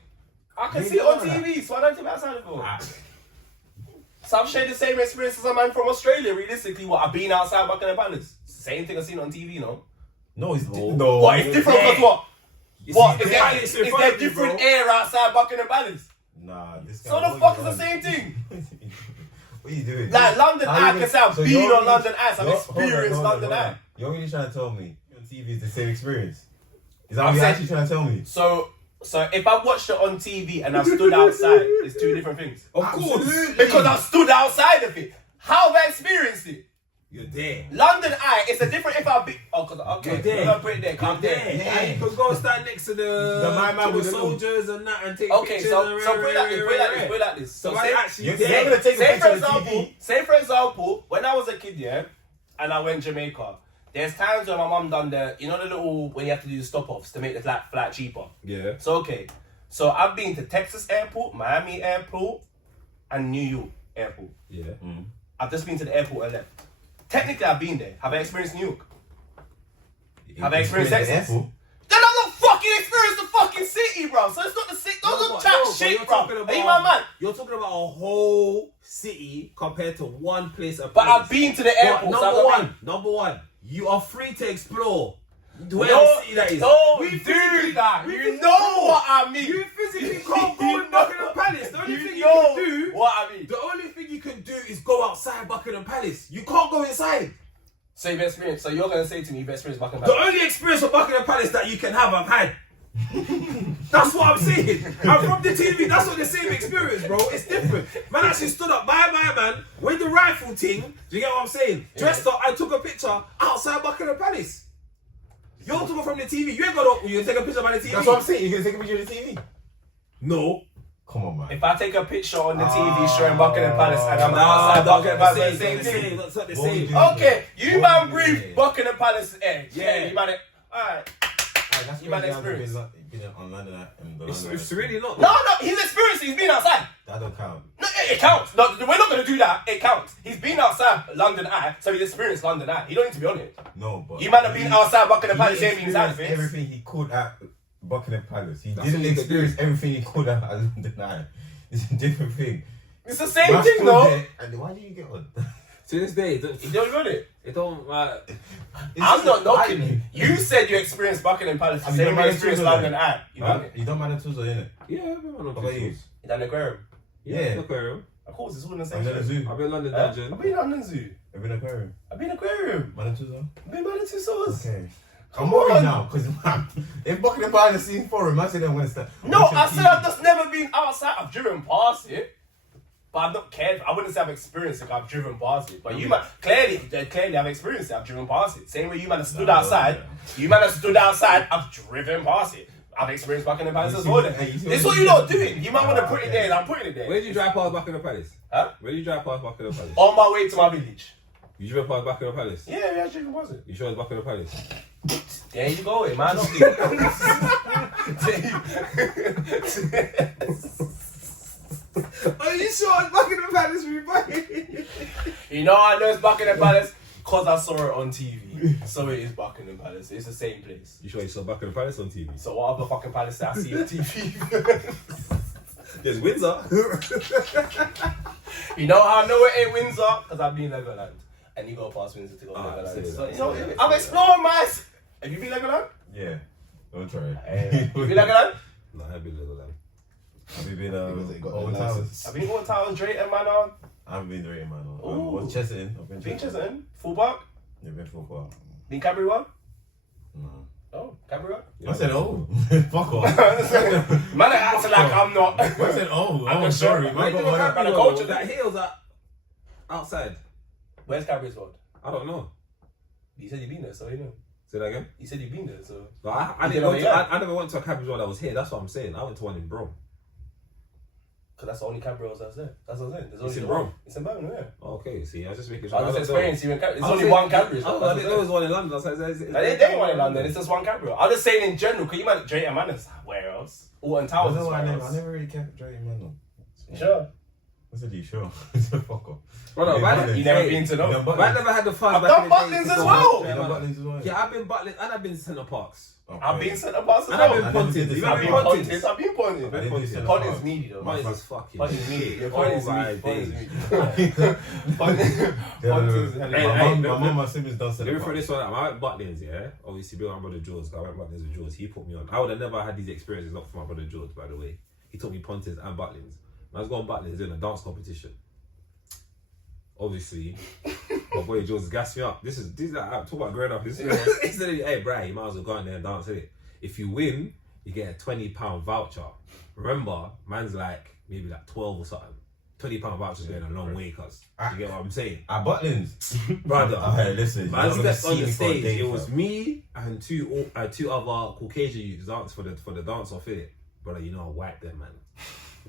I can see it on TV, so I don't think outside of it. So I've shared the same experience as a man from Australia, realistically. What, I've been outside Buckingham Palace. Same thing I've seen on TV, no? No, it's What, it's different because what? What, is there different air outside Buckingham Palace? Nah, this guy. So the fuck is the same thing? What are you doing? Like London Eye can say I've So been you're on really- London Eye, so I've you're- experienced hold on, London hold on. Eye. You're really trying to tell me on TV is the same experience? Is that I'm what you're saying- actually trying to tell me? So if I watched it on TV and I stood outside, it's two different things. Of course. Because I stood outside of it. How have I experienced it? You're there. London Eye, it's a different if I be. Oh, because okay, You're there. we're gonna put it there. Come there. Yeah. And you could go stand next to the my man to with the the little- soldiers and that and take Okay, pictures. so and put it like this. Put it like this. So So I say, actually You're there. gonna take a say picture for of the example, TV. say for example, when I was a kid, yeah, and I went Jamaica. There's times when my mum done the little when you have to do the stop offs to make the flight cheaper. Yeah. So okay, so I've been to Texas Airport, Miami Airport, and New York Airport. Yeah. I've just been to the airport and left. Technically, I've been there. Have I experienced New York? Have I experienced the Texas? airport? Then I've not fucking experienced the fucking city, bro. So it's not the city. Don't chat shit, bro. Are you my man? You're talking about a whole city compared to one place. But I've been to the airport. But so I've number one, you are free to explore. been. Whatever city that is. Don't We do physically- that. we You physically- know what I mean. You physically can't go in Buckingham Palace. The only thing you know can do. what I mean. The only thing you can do is go outside Buckingham Palace. You can't go inside. So you've experienced. So you're gonna say to me you've experienced Buckingham The Palace. only experience of Buckingham Palace that you can have, I've had. That's what I'm saying. And from the TV, that's not the same experience, bro. It's different. Man actually stood up by my man with the rifle team. Do you get what I'm saying? Dressed up and took a picture outside Buckingham Palace. You're talking from the TV. You ain't got to. You take a picture by the TV. That's what I'm saying. You're gonna take a picture of the TV? No. Come on, man. If I take a picture on the TV showing Buckingham Palace and I'm outside Nah, Buckingham that's Palace, the same same. thing. That's not the What would same. you do? Okay, you What man would you breathe do? Buckingham Palace air. Yeah, Yeah. you man. Alright. That's You man crazy. I've experience. been on London and the It's London. really not. No, he's experienced. He's been outside. That don't count. No, it counts. No, we're not gonna do that. It counts. He's been outside London Eye, so he's experienced London Eye. You don't need to be on it. No, but You might have been outside Buckingham he Palace, same inside of experienced it. everything he could at Buckingham Palace. He That's didn't what he could experience everything he could at London Eye. It's a different thing. It's the same Man thing, stood though. there, and why did you get on? To this day, You don't got it. it don't. I'm not knocking you. You said you experienced Buckingham Palace the Have you same done way you Manor experienced Tuesday? London Eye. You done it. You don't mind the tools, innit? Yeah, I've been on What about you? tours. You done the aquarium. Yeah, Yeah. aquarium. Of course, it's all in the same And then a shit. zoo. I've been London Huh? Dungeon. I've been London Zoo. I've been aquarium. I've been aquarium. Man and Tuesday. I've been Manor Tuesdays. Okay. Come I'm worried on. now because if Buckingham Palace seen forum, I said they went to. No, I said I've just never been outside. I've driven past it, but I've not cared. I wouldn't say I've experienced it. I've driven past it. But you man, clearly I've experienced it. I've driven past it. Same way you man have stood outside. You man have stood outside. I've driven past it. I've experienced Buckingham Palace as well. Then. This is what you're not doing. You might want to put it there, and I'm putting it there. Where did you drive past Buckingham Palace? Huh? Where did you drive past Buckingham Palace? On my way to my village. You drove past Buckingham Palace? Yeah, yeah, driven past it. You sure it's Buckingham Palace? There you go, man. Are you sure it's Buckingham Palace? You know I know it's Buckingham Palace because I saw it on TV. So it is Buckingham Palace. It's the same place. You sure you saw Buckingham Palace on TV? So what other fucking palace that I see on TV? There's Windsor. You know how I know it ain't Windsor? Because I've been Legoland. And you go past Windsor to go to Legoland. So, you know, I'm exploring my... Have you been Legoland? Yeah. Don't try it. You been Legoland? No, I've been Legoland. Have you been Because they got Old the Towers? license. I've been Old Town, Drayton Manor. I haven't been very man. Ooh. What's Chesterton? I've Been been Chesterton. Full Park. You've been football. Been Cadbury One. No. Oh, Cadbury One. I said oh. Fuck off. Man, acting like I'm not. I said oh. I'm Oh, sorry. sure. Man, Wait, got one man, up. the The culture culture that hills are outside. Where's Cadbury's World? I don't know. You said you've been there, so you know. Say that again. You said you've been there, so. No, I You didn't know, go to, yeah. I never went to a Cadbury's World that was here. That's what I'm saying. I went to one in Bro. Because that's the only Cadbury that's there. That's what I'm saying. There's It's only in one. Rome. It's in Birmingham, yeah. Oh, okay, see, I was just making sure. I just don't know. experienced you in Cadbury. There's I was only saying- one Cadbury. Oh, I didn't know there was one in London. There ain't one in London. It's just one Cadbury. I'm just saying in general, because you might Drayton Manors. Where else? Alton Towers is where I else? never really kept Drayton Manor. You sure? I said you sure? I said fuck off. Brother, Yeah, You never been to know. done I never had the funds. I've back done in the day Butlins to as go well. out. You done Butlins as well? Yeah, I've been Butlins and I've been Centre Parks. Okay. I've been Centre Parks as And I've well. been I never did Pontins. this. You've I've been been Pontins. Pontins. I've been I Pontins. didn't do Centre Pontins Parks. needy though. Pontins is fucking Pontins needy. shit. Yeah, Oh Pontins my needy. Pontins days. needy. Pontins My needy. mum, my siblings done Let Centre me throw Parks. this one out. I went Butlins, yeah? Obviously, built my brother George. I went Butlins with George. He put me on. I would have never had these experiences not for my brother George, by the way. he taught me Pontes and Butlins. When I was going Butlins in a dance competition. Obviously, my boy Jules gassed me up. This is like, talk about growing up. He said, hey, Brad, you might as well go out there and dance, innit? If you win, you get a £20 voucher. Remember, man's like maybe like 12 or something. £20 voucher's going a long way, cuz. You get what I'm saying? At Butlins. Brother. Okay, listen. Man you're not stepped on gonna the see me for a stage. day, It was fam. me and two other Caucasian youths dance for the dance off it. Brother, you know I wiped them, man.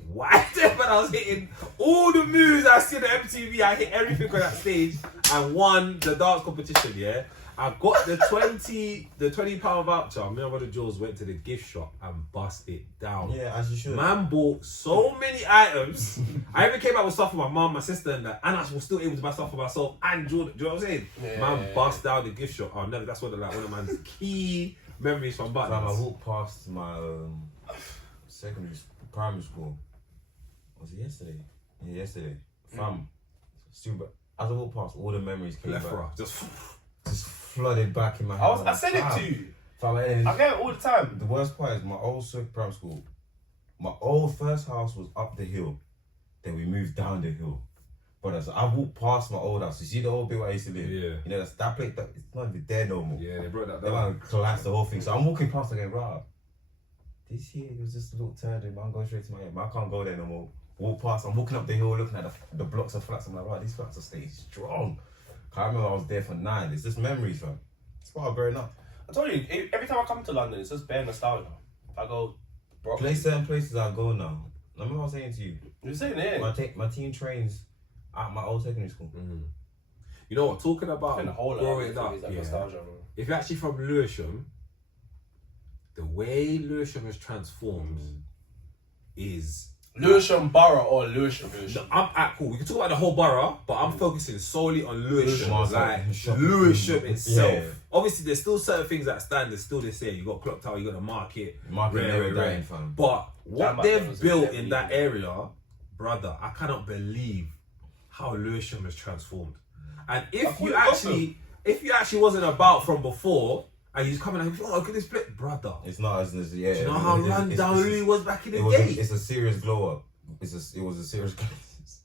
Wiped them, man. I was hitting all the moves I see on the MTV. I hit everything on that stage and won the dance competition. Yeah, I got the £20 voucher. Me and brother Jules went to the gift shop and bust it down. Yeah, as you should. Man bought so many items. I even came out with stuff for my mum, my sister, and that, and I was still able to buy stuff for myself and Jordan. Do you know what I'm saying? Yeah. Man bust down the gift shop. I'll never. That's one of man's key memories from Fam, I Butlins. walked past my primary school. Was it yesterday? Yeah, yesterday. Fam, super. As I walked past, all the memories came back. Plethora, just Flooded back in my head. I said it to you. Fam, I get it all the time. the worst part is my old primary school. My old first house was up the hill. Then we moved down the hill. But so I walked past my old house. You see the old bit where I used to live? Yeah. You know, that place, it's not even there no more. yeah, they brought that They down. man collapsed the whole thing. So I'm walking past again, right? This here was just a little turn, man. I'm going straight to my head. Man, I can't go there no more. Walk past, I'm walking up the hill looking at the blocks of flats. I'm like, wow, these flats are staying strong. I remember I was there for 9. It's just memories, fam. It's part of growing up. I told you, every time I come to London, it's just bare nostalgia. If I go, bro. Certain places I go now. I remember I was saying to you, You're saying it. my team trains at my old secondary school. You know what? Talking about And the whole growing up, is like yeah. nostalgia, bro. If you're actually from Lewisham, the way Lewisham has transformed is. Lewisham Borough or Lewisham? I'm cool. We can talk about the whole borough, but I'm focusing solely on Lewisham. Lewisham, Like shopping. Lewisham itself. Yeah. Obviously, there's still certain things that stand. There's still the same. You got Clock Tower, you got the market. Never rare. dying, fam. But what That market they've was built definitely in that area, brother, I cannot believe how Lewisham has transformed. And if you actually wasn't about from before, and you just come in and oh, look at this place, brother. It's not as yeah. Do you know how run down Louis was back in the day? It's a serious glow up. It was a serious.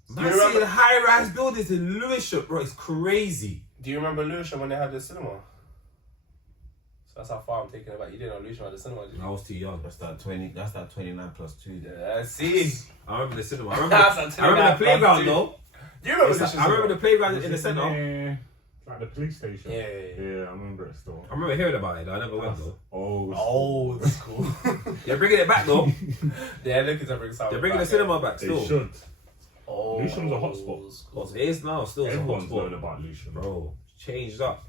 Man, seeing high-rise buildings in Lewisham, bro, it's crazy. Do you remember Lewisham when they had the cinema? So that's how far I'm taking it back. You didn't know Lewisham had the cinema, did you? I was too young. That's that 29 plus 2. Yeah, see. I remember the cinema. I That's a remember the playground dude. though. Do you remember Lewisham? I remember the playground in the Was it centre. near, like the police station? Yeah. Yeah, I remember it still. I remember hearing about it though. I never went though. Oh, that's cool. They're bringing it back though. They're looking to bring something. They're bringing the back, cinema back They still. should. Oh, Lewisham's a hotspot. It is now still a Everyone's hotspot. learning about Lewisham. Bro, changed up.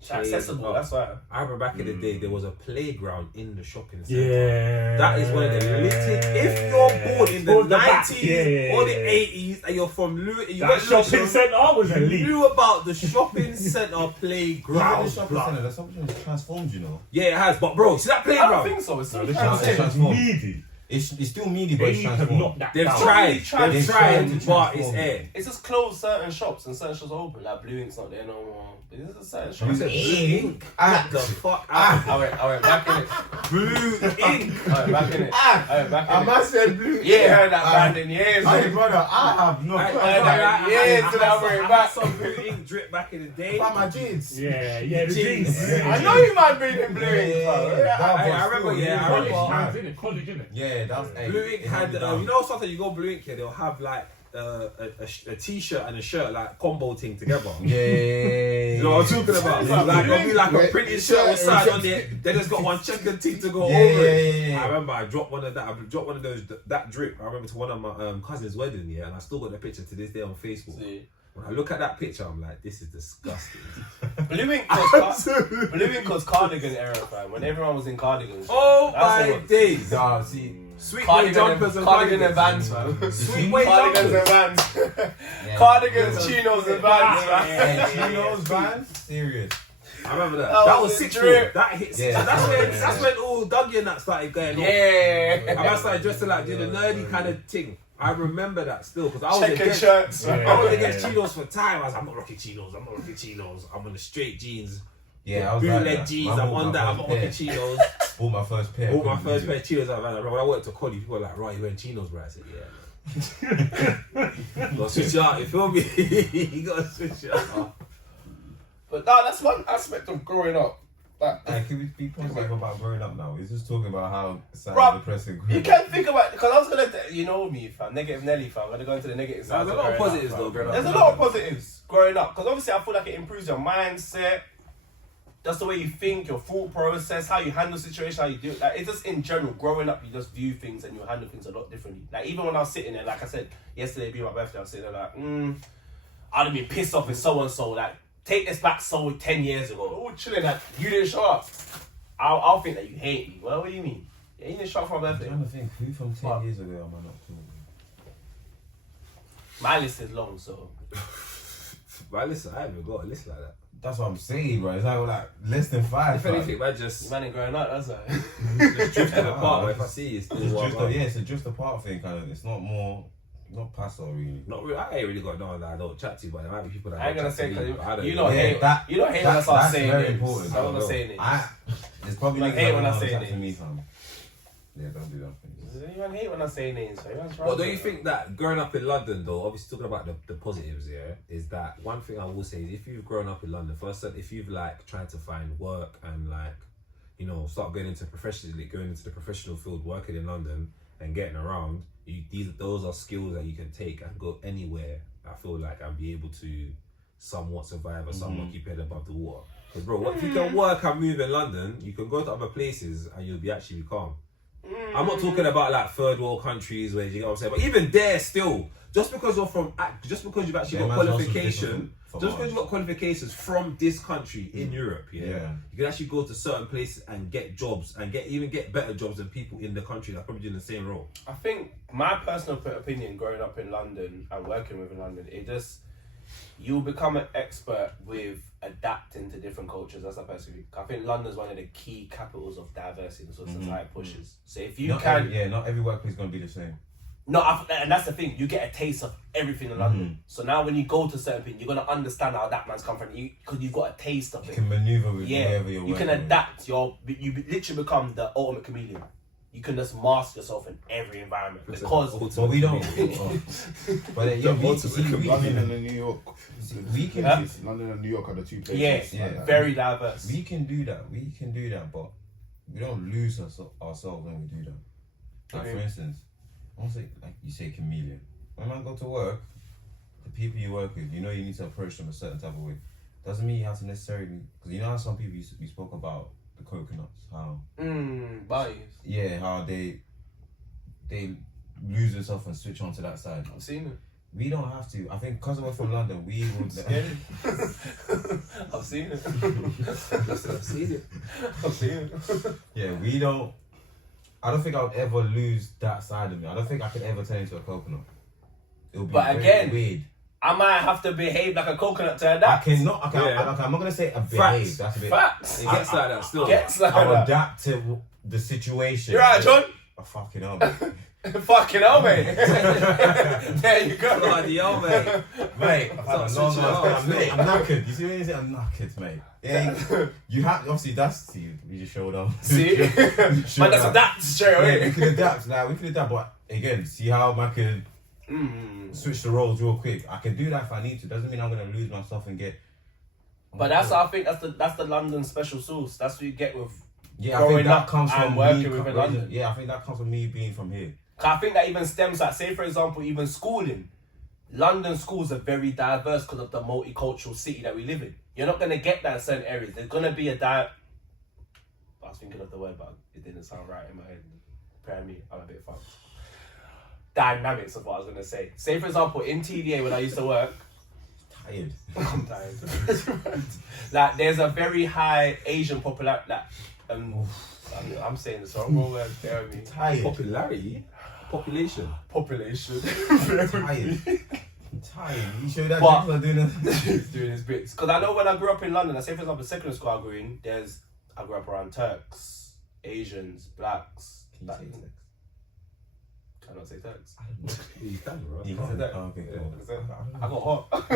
It's accessible. That's why. I remember back in the day there was a playground in the shopping centre. Yeah. That is one of the little. If you're born in the Towards the back. 90s Yeah. or the 80s and you're from Lewisham, That shopping centre was you elite. knew about the shopping centre playground. The shopping centre, the shopping centre transformed, you know. Yeah, it has. But bro, see that I don't playground? think so. It's still No, this Transformed. is Transformed. needy. It's still meaty, but They it's need to transformed. knock that They've down. tried. They've tried They've to tried, but it's transform. air. It's just closed certain shops and certain shops are open. Like Blue Ink's not there no more. But this is a certain shop. I said Blue Ink. Ah. Get the fuck out. I went back in it. Blue Ink. I went back in it. I went back in it. I said blue. Yeah, I heard that brand in years. Hey, brother, I have no. I had some Blue Ink drip back in the day. Buy my jeans. Yeah, the Jeans. jeans. Yeah. I know you might be in Blue Ink, Yeah, bro. yeah, I remember, yeah, I College, remember. man, innit? College, innit? Yeah, that's Blue Ink had, you know, sometimes you go Blue Ink here, they'll have like a t-shirt and a shirt like combo thing together. Yeah. You know what I'm talking about? Yeah. Like it'll be like a Yeah. pretty shirt with side on it. Then it's got one checkered thing to go Yeah, over it. yeah. I remember I dropped one of that. I dropped one of those that drip. I remember to one of my cousin's wedding, yeah, and I still got the picture to this day on Facebook. See. When I look at that picture, I'm like, this is disgusting. Blue Ink was cardigan era, fam. When everyone was in cardigans. Oh That's my what- days! Nah, see. Sweet way Cardigan jumpers and cardigan and cardigans. Vans, fam. Sweet way Cardigans and jumpers. Vans. Yeah. Cardigans, chinos and Vans, fam. Yeah, chinos, Vans. Serious. I remember that. That That was was the sixth drip. form. That hit. Yeah. That's when all Dougie and that started going on. Yeah. And I started dressing like doing the nerdy kind of thing. I remember that still because I was Checkered against. shirts. Yeah. I was against chinos for time. I was like, I'm not rocking chinos. I'm on the straight jeans. Yeah, I was bootleg like that. jeans. Man I'm bought on my that. I'm first got pair. chinos. Bought my first pair. Bought my couldn't first believe pair of chinos. Like, when I went to college, people were like, right, you wearing chinos, bro? I said, yeah. You gotta switch it out, you feel me? You gotta switch it out. But no, that's one aspect of growing up. Like, Hey, can we be positive about growing up now? We're just talking about how sad Bruh, and depressing. you can't think about, because I was gonna, you know me, fam, negative Nelly, fam. I'm gonna go into the negative side. There's a lot of positives though, growing up. There's a lot of positives growing up, because obviously I feel like it improves your mindset, just the way you think, your thought process, how you handle situations, how you do it. Like, it's just in general, growing up, you just view things and you handle things a lot differently. Like, even when I was sitting there, like I said, yesterday being my birthday, I was sitting there like, I'd have been pissed off with so and so. Like, take this back so 10 years ago. All chilling, like, you didn't show up. I'll think that you hate me. Well, what do you mean? Yeah, you didn't show up for my I'm birthday. trying to think, who from 10 What? years ago am I not talking? My list is long, so. But listen, I haven't got a list like that. That's what I'm saying, bro. It's like less than 5. If fam. anything, man, just Man ain't growing up, that's why. just drifting apart. But if I see you, it's still It's what just I'm on. it's a just apart thing, kind of. It's not more, not passo really. Not really. I ain't really got no one that I don't chat to, but there might be people that I ain't don't gonna chat say, to me, but I because don't you know. don't Yeah, hate that- you don't hate when I start that's saying very names. important. I don't want to I say names. There's probably Like, niggas hate that when I don't say chat to names. me, fam. Yeah, don't do that. Please. Everyone hate when I say names. So everyone's Well, don't right. you think that growing up in London, though, obviously talking about the positives, yeah, is that one thing I will say is if you've grown up in London, first, if you've like tried to find work and like, you know, start going into the professional field, working in London and getting around, those are skills that you can take and go anywhere. I feel like and be able to somewhat survive or somewhat keep your head above the water. Because bro, if you can work and move in London, you can go to other places and you'll be actually calm. I'm not talking about like third world countries where you know what I'm saying, but even there still, just because you've actually got qualification, just because you've got qualifications from this country in Europe, you can actually go to certain places and get jobs and get better jobs than people in the country that are probably doing the same role. I think my personal opinion, growing up in London and working within London, you'll become an expert with adapting to different cultures. That's a personal view. I think London's one of the key capitals of diversity, and so society pushes. So if you Not every workplace is gonna be the same. and that's the thing. You get a taste of everything in London. So now when you go to certain things, you're gonna understand how that man's come from. Because you've got a taste of You it. can maneuver with wherever you're you can working with. adapt. You literally become the ultimate chameleon. You can just master yourself in every environment because. But we don't. But yeah, we London can. and New York. We can. Huh? London and New York are the two places. Yeah. Very diverse. We can do that. We can do that, but we don't lose ourselves when we do that. Like for instance, I want to say, like you say, chameleon. When I go to work, the people you work with, you know, you need to approach them a certain type of way. Doesn't mean you have to necessarily, because you know how some people we spoke about the coconuts, how Bodies. yeah, how they lose themselves and switch onto that side. I've seen it. We don't have to. I think because we're from London, we would. I've seen it. I've seen it. Yeah, we don't. I don't think I would ever lose that side of me. I don't think I could ever turn into a coconut. It'll be But very again, weird. I might have to behave like a coconut to I adapt. cannot. Okay, Yeah. I'm not gonna say a behave. Facts. That's a bit. Facts. It gets like that still. Gets like I'll that. adapt to the situation. You're right, John. Oh, fucking hell, mate. Fucking hell, mate. There you go. Bloody hell, mate. Mate, I've had a Stop long switching life. off. I'm knackered. You see when you say I'm knackered, mate? Yeah, you have obviously that's you just showed up. See? Man, that's adapt straight Yeah, away. we can adapt. Like we can adapt, but again, see how I can switch the roles real quick. I can do that if I need to. Doesn't mean I'm gonna lose myself and get. But I think that's the London special sauce. That's what you get with. Yeah, I think growing that up comes and from working me. within London. Yeah, I think that comes from me being from here. I think that even stems like, say for example, even schooling. London schools are very diverse because of the multicultural city that we live in. You're not gonna get that in certain areas. There's gonna be I was thinking of the word, but it didn't sound right in my head. Apparently, I'm a bit fucked. Dynamics of what I was gonna say. Say for example, in TDA when I used to work. Tired. I'm tired. Like there's a very high Asian popularity. Like, I'm saying this wrong word. Bear with me. Tired. Popularity? Population. Population. Tired. Tired. You show that But- people are doing it. He's doing his bits. Because I know when I grew up in London, I say for example, secondary school I grew in, I grew up around Turks, Asians, blacks. Can you say text? Can I not say Turks? You can, bro. You Can't can. say that. Oh, okay, cool. I got hot.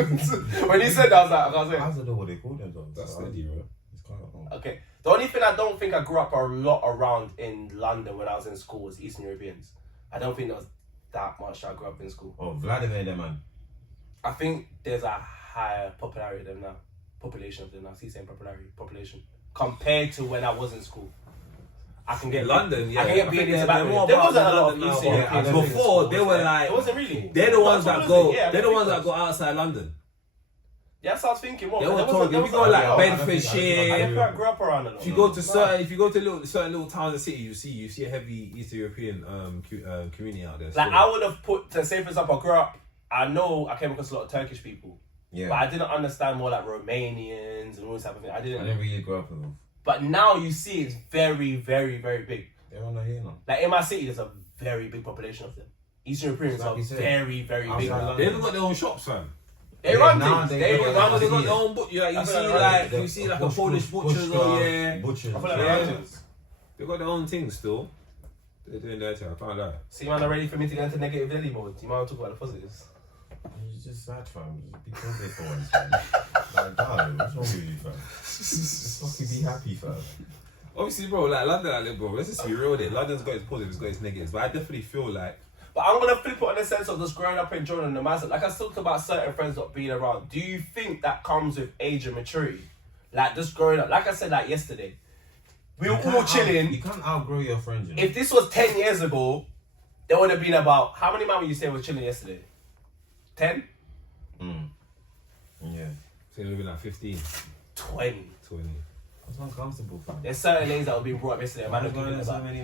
When he said that, I was like, I can't say I it. don't know what they call themselves. That's So steady, bro. it's quite I don't think I grew up a lot around in London when I was in school was Eastern Europeans. I don't think there was that much I grew up in school. Oh, Vladimir, there, man. I think there's a higher popularity than now. Population of them now. See, saying population compared to when I was in school. I can get London, yeah. I can get beat into that. more There about wasn't a lot of London now, Eastern but Europeans. before they were like, It wasn't really. they're the ones that go. Yeah, They're the ones that go outside London. Yeah, that's what I was thinking. What? They were There talking. wasn't- If you go like I don't think Bedfordshire, I grew up around a lot. if you go to certain little towns and cities, you see a heavy Eastern European community out there. Like still. I would have put, to say for example, I grew up. I know I came across a lot of Turkish people, Yeah. but I didn't understand more like Romanians and all this type of thing. I I didn't. never really grew up with them. But now you see it's very, very, very big. They're not here now. Like in my city, there's a very big population of them. Eastern Europeans Like are you said, very, very big. outside London. They even got their own shops, fam. They Yeah, run now things. they They got run their They got things. their own you I feel like you see like a Polish butchers or yeah. Butchers. I feel like Yeah. they run things. They got their own things still. They're doing their thing. I can't lie. See, man, are ready for me to go into negative Delhi mode. You might want to talk about the positives. You just sad, fam. Just be positive for once, fam. Like, darling, what's wrong with you, fam? Just fucking be happy, fam. Obviously, bro, like London, like, bro, let's just be real with it. London's got its positives, it's got its negatives, but I definitely feel like But I'm gonna flip it on the sense of just growing up and joining the massive. Like I talked about certain friends not being around. Do you think that comes with age and maturity? Like just growing up. Like I said, like yesterday, we were all chilling. You can't outgrow your friends, you know. If this was 10 years ago, there would have been about how many man would you say were chilling yesterday? 10? Yeah. say maybe like 15, 20. 20. It's uncomfortable, fam. There's certain names that were being brought up yesterday. Man, I'm going to so many.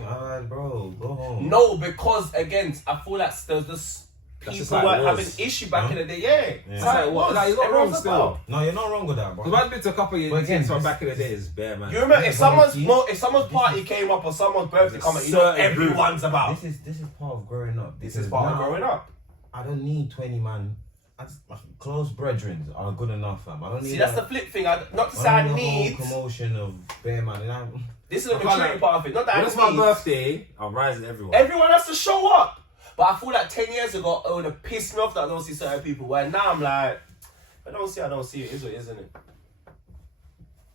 Bro, go home. no, because again, I feel like there's just That's just people like were it was. having issue back in the day. Yeah. Yeah. Like, what? Like, you're not Everyone's wrong still. about. No, you're not wrong with that, bro. Because I've been to a couple of But years again, from this- back in the day, it's bare, man. You remember if someone's Honestly, if someone's party came up or someone's birthday come up, you know certain everyone's about. This is part of growing up. This is part of growing up. I don't need 20 man. Close brethren are good enough, fam. I don't need. See, that's the flip thing. Not to say I the need. whole commotion of bare man. And This is the I can't maturity like- part of it. Not that When I it's my need. birthday, I'm rising everyone. Everyone has to show up. But I feel like 10 years ago, it would have pissed me off that I don't see certain people. Where now I'm like, I don't see. It is what it is, isn't it?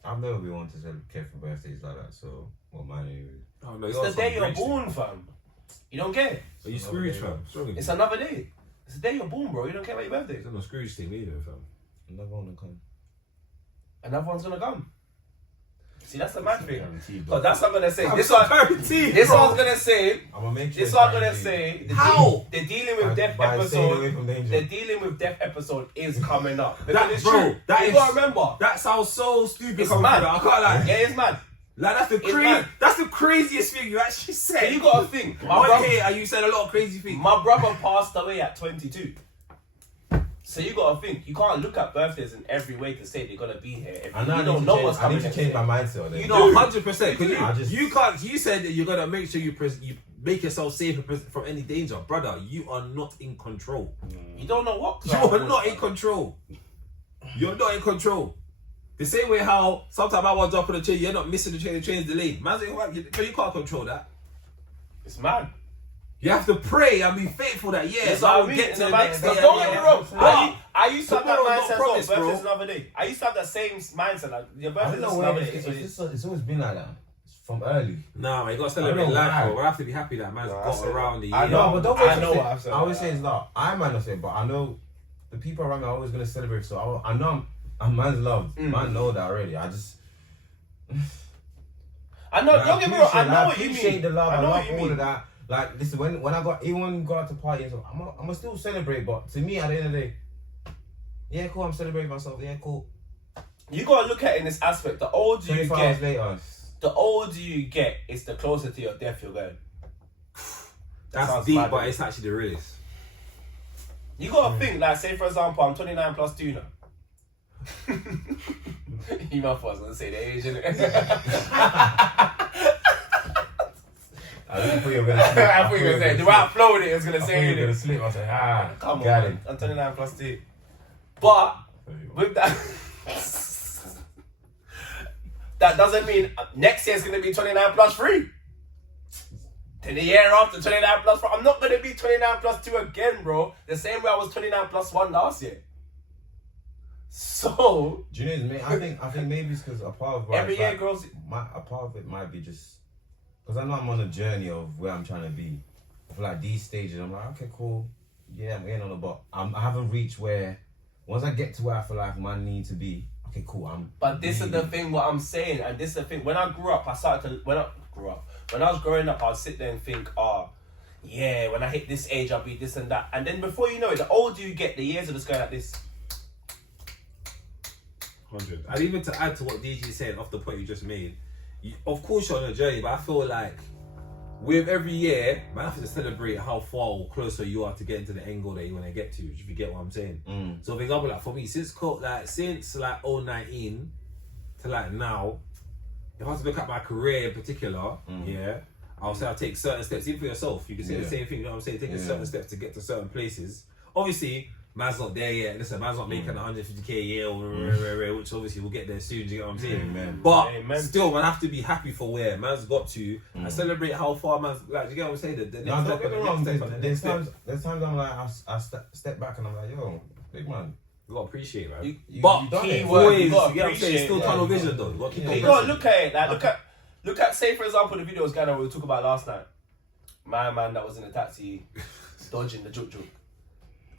I've never been one to celebrate for birthdays like that. So, well, mine anyway. Oh, no, It's the day you're born, fam. You don't care. Are you Scrooge, fam? What's wrong with you? It's another day. It's the day you're born, bro. You don't care about your birthday. It's not a Scrooge thing either, fam. Another one to come. Another one's gonna come. See, that's the mad thing. Guaranteed, But that's what I'm gonna say. I'm This so one, guaranteed, this bro. one's gonna say. I'm gonna make sure. This one I'm gonna say. How? The dealing with death By staying away episode. from danger. The dealing with death episode is coming up. Because That- it's bro, true. that you is- gotta remember. That sounds so stupid. It's coming mad. from that. I can't lie. Yeah, it's mad. Like that's the It's mad. that's the craziest thing you actually said. So you gotta think. My On brother, here, and you said a lot of crazy things. my brother passed away at 22. So you gotta think. You can't look at birthdays in every way to say they're gonna be here. I know. You don't know what's I coming. need to next change year. my mindset on it. You know, 100%. Because I just- you can't. You said that you're gonna make sure you make yourself safe from any danger, brother. You are not in control. You don't know what. You are not in control. You're not in control. The same way how sometimes I want to jump on the train, you're not missing the train's delayed. Man's like, what? You can't control that. It's mad. You have to pray and be faithful that That's I what will I mean. get to the In the next back- day. Don't get me wrong. But I used to have that tomorrow not mindset. promised, So bro. birthday's another day. I used to have that same mindset. Like your I birthday's don't know just where another day. it's always been like that. It's from early. Nah, man, you gotta I celebrate know life, why. bro. We have to be happy that man's No, I got said around the year. I know. No, but don't I know what I've said. I always say it's not. I might not say it, but I know the people around me are always gonna celebrate. So I know I'm man's loved. Man know that already. I just. I know. Don't get me wrong. I know what you appreciate mean. the love. I know love what you all mean. of that. Like listen, when I got even when we go out to party and stuff, I'm gonna still celebrate. But to me, at the end of the day, yeah, cool. I'm celebrating myself. Yeah, cool. You gotta look at it in this aspect. The older you 24 hours get, later. the older you get, it's the closer to your death you're going. That's sounds deep, mad, but man. it's actually the realest. You gotta think, like, say for example, I'm 29 plus 2 now. You might was gonna say the age, innit? I thought you were gonna. I thought you were gonna say the way I flowed it was gonna I thought say you were gonna it. sleep. I said, Come got on, it. I'm 29 plus 2. But with that, that doesn't mean next year's gonna be 29 plus 3. Then the year after 29 plus 4, I'm not gonna be 29 plus 2 again, bro. The same way I was 29 plus 1 last year. So Do you know? I think maybe it's because a part of why every it's year, like, girls. a part of it might be just because I know I'm on a journey of where I'm trying to be. I feel like these stages, I'm like, okay, cool, yeah, I'm getting on the but I haven't reached where. Once I get to where I feel like I need to be, okay, cool. But this is the thing. What I'm saying, and this is the thing. When I grew up, when I was growing up, I'd sit there and think, yeah, when I hit this age, I'll be this and that. And then before you know it, the older you get, the years are just going like this. 100. And even to add to what DG said off the point you just made, of course you're on a journey, but I feel like with every year, man, I have to celebrate how far or closer you are to getting to the end goal that you want to get to, if you get what I'm saying. So for example, like for me, since 2019 to like now, if I was to look at my career in particular, yeah, I'll say I'll take certain steps, even for yourself. You can say the same thing, you know what I'm saying? Taking certain steps to get to certain places. Obviously, man's not there yet. Listen, man's not making 150k a year, which obviously we'll get there soon. Do you know what I'm saying? But still, man, have to be happy for where man's got to and celebrate how far man's like. Do you get what I'm saying? The next step, the next step, and the next step. There's times I'm like, I step back and I'm like, yo, big man. You gotta appreciate, man. But always, you you get what I'm saying? appreciate It's still tunnel vision, though. You gotta keep You gotta look at it. Like, look at, say for example, the videos guy that we talked about last night. My man that was in the taxi, dodging the juk.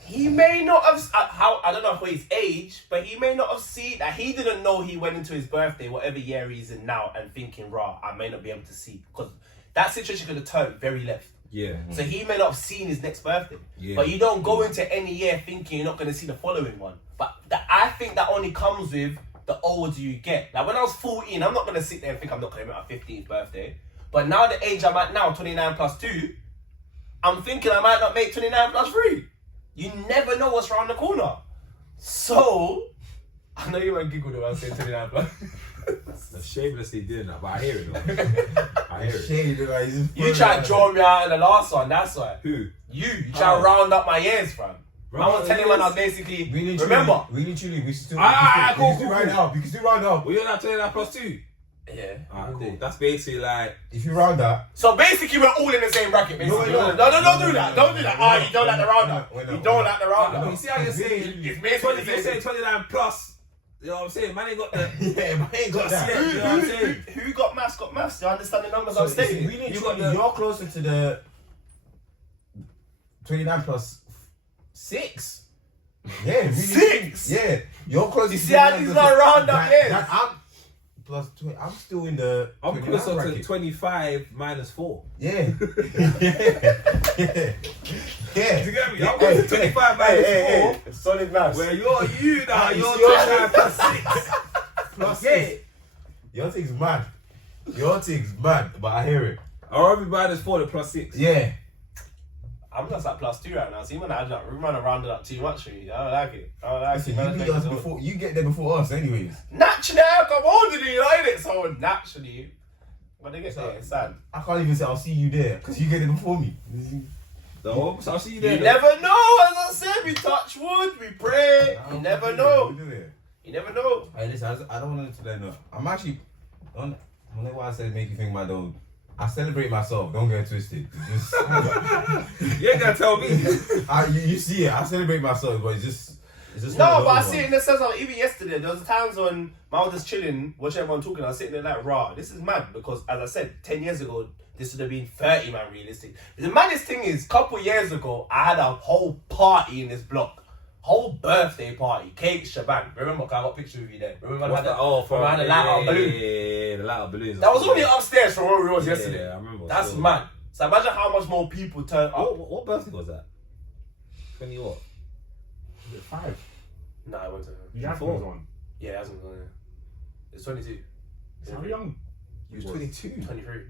He may not have I don't know for his age, but he may not have seen that. He didn't know he went into his birthday, whatever year he's in now, and thinking, "Rah, I may not be able to see," because that situation could have turned very left. Yeah. So he may not have seen his next birthday. Yeah. But you don't go into any year thinking you're not going to see the following one. But I think that only comes with the older you get. Like when I was 14, I'm not going to sit there and think I'm not going to make my 15th birthday. But now the age I'm at now, 29 plus 2, I'm thinking I might not make 29 plus 3. You never know what's around the corner. So, I know you won't giggle when I say 29 plus. I'm shamelessly doing that, but I hear it though. I hear it. You try to draw me out in the last one, that's why. Who? You try to round up my years, fam. I was telling man I was basically, remember? Really, truly, we still cool. round up. You can still round up. Well, you're not 29 plus 2. Yeah. Alright, cool. That's basically like. If you round up. So basically, we're all in the same bracket, basically. No, don't do that. Don't do that. You don't like the round up. You don't like the round up. You see how you're saying? It's basically You're saying 29 plus. You know what I'm saying? Man ain't got the. Yeah, man ain't got that. You know what I'm saying? Who got maths? Got maths. You understand the numbers I'm stating? You're closer to the 29 plus 6. Yeah, really 6? Yeah, you're closer. You see how these are round up years? I'm plus 20. I'm still in the. I'm closer to 25 minus 4. Yeah. Yeah. Do you get me? I'm closer to 25 minus 4. Solid maths. Where you now, you're 29 plus 6. Plus 6. Your thing's mad. Your thing's mad, but I hear it. Or every minus 4 to plus 6. Yeah. I'm just at plus 2 right now. So you might have rounded up too much for me. I don't like it. Listen, you beat us before. You get there before us, anyways. Naturally, I come older than you, like it. So naturally, when they get there, it's sad. I can't even say I'll see you there because you get there before me. So I'll see you there. You never know. As I said, we touch wood, we pray. You never know. You never know. Hey, listen, I don't want to let know. I'm actually. I don't know why I said make you think my dog. I celebrate myself. Don't get it twisted. Just, you ain't gonna tell me. You see it. I celebrate myself, but it's just. No, but I see it in the sense of even yesterday. There was times when I was just chilling, watching everyone talking. I was sitting there like, "Rah, this is mad." Because as I said, 10 years ago, this would have been 30 man realistic. The maddest thing is, a couple years ago, I had a whole party in this block. Whole birthday party, cake, shebang. Remember, I got a picture of you there. Remember, I had the light up balloon. Yeah, the light up balloons. That was only upstairs from where we was yesterday. Yeah, I remember. That's mad. So imagine how much more people turn up. What birthday was that? 20 what? Was it 5? Nah, I went to. Jasmine's one. Yeah, that's one. Yeah. It's 22. How young? You was 22. 23.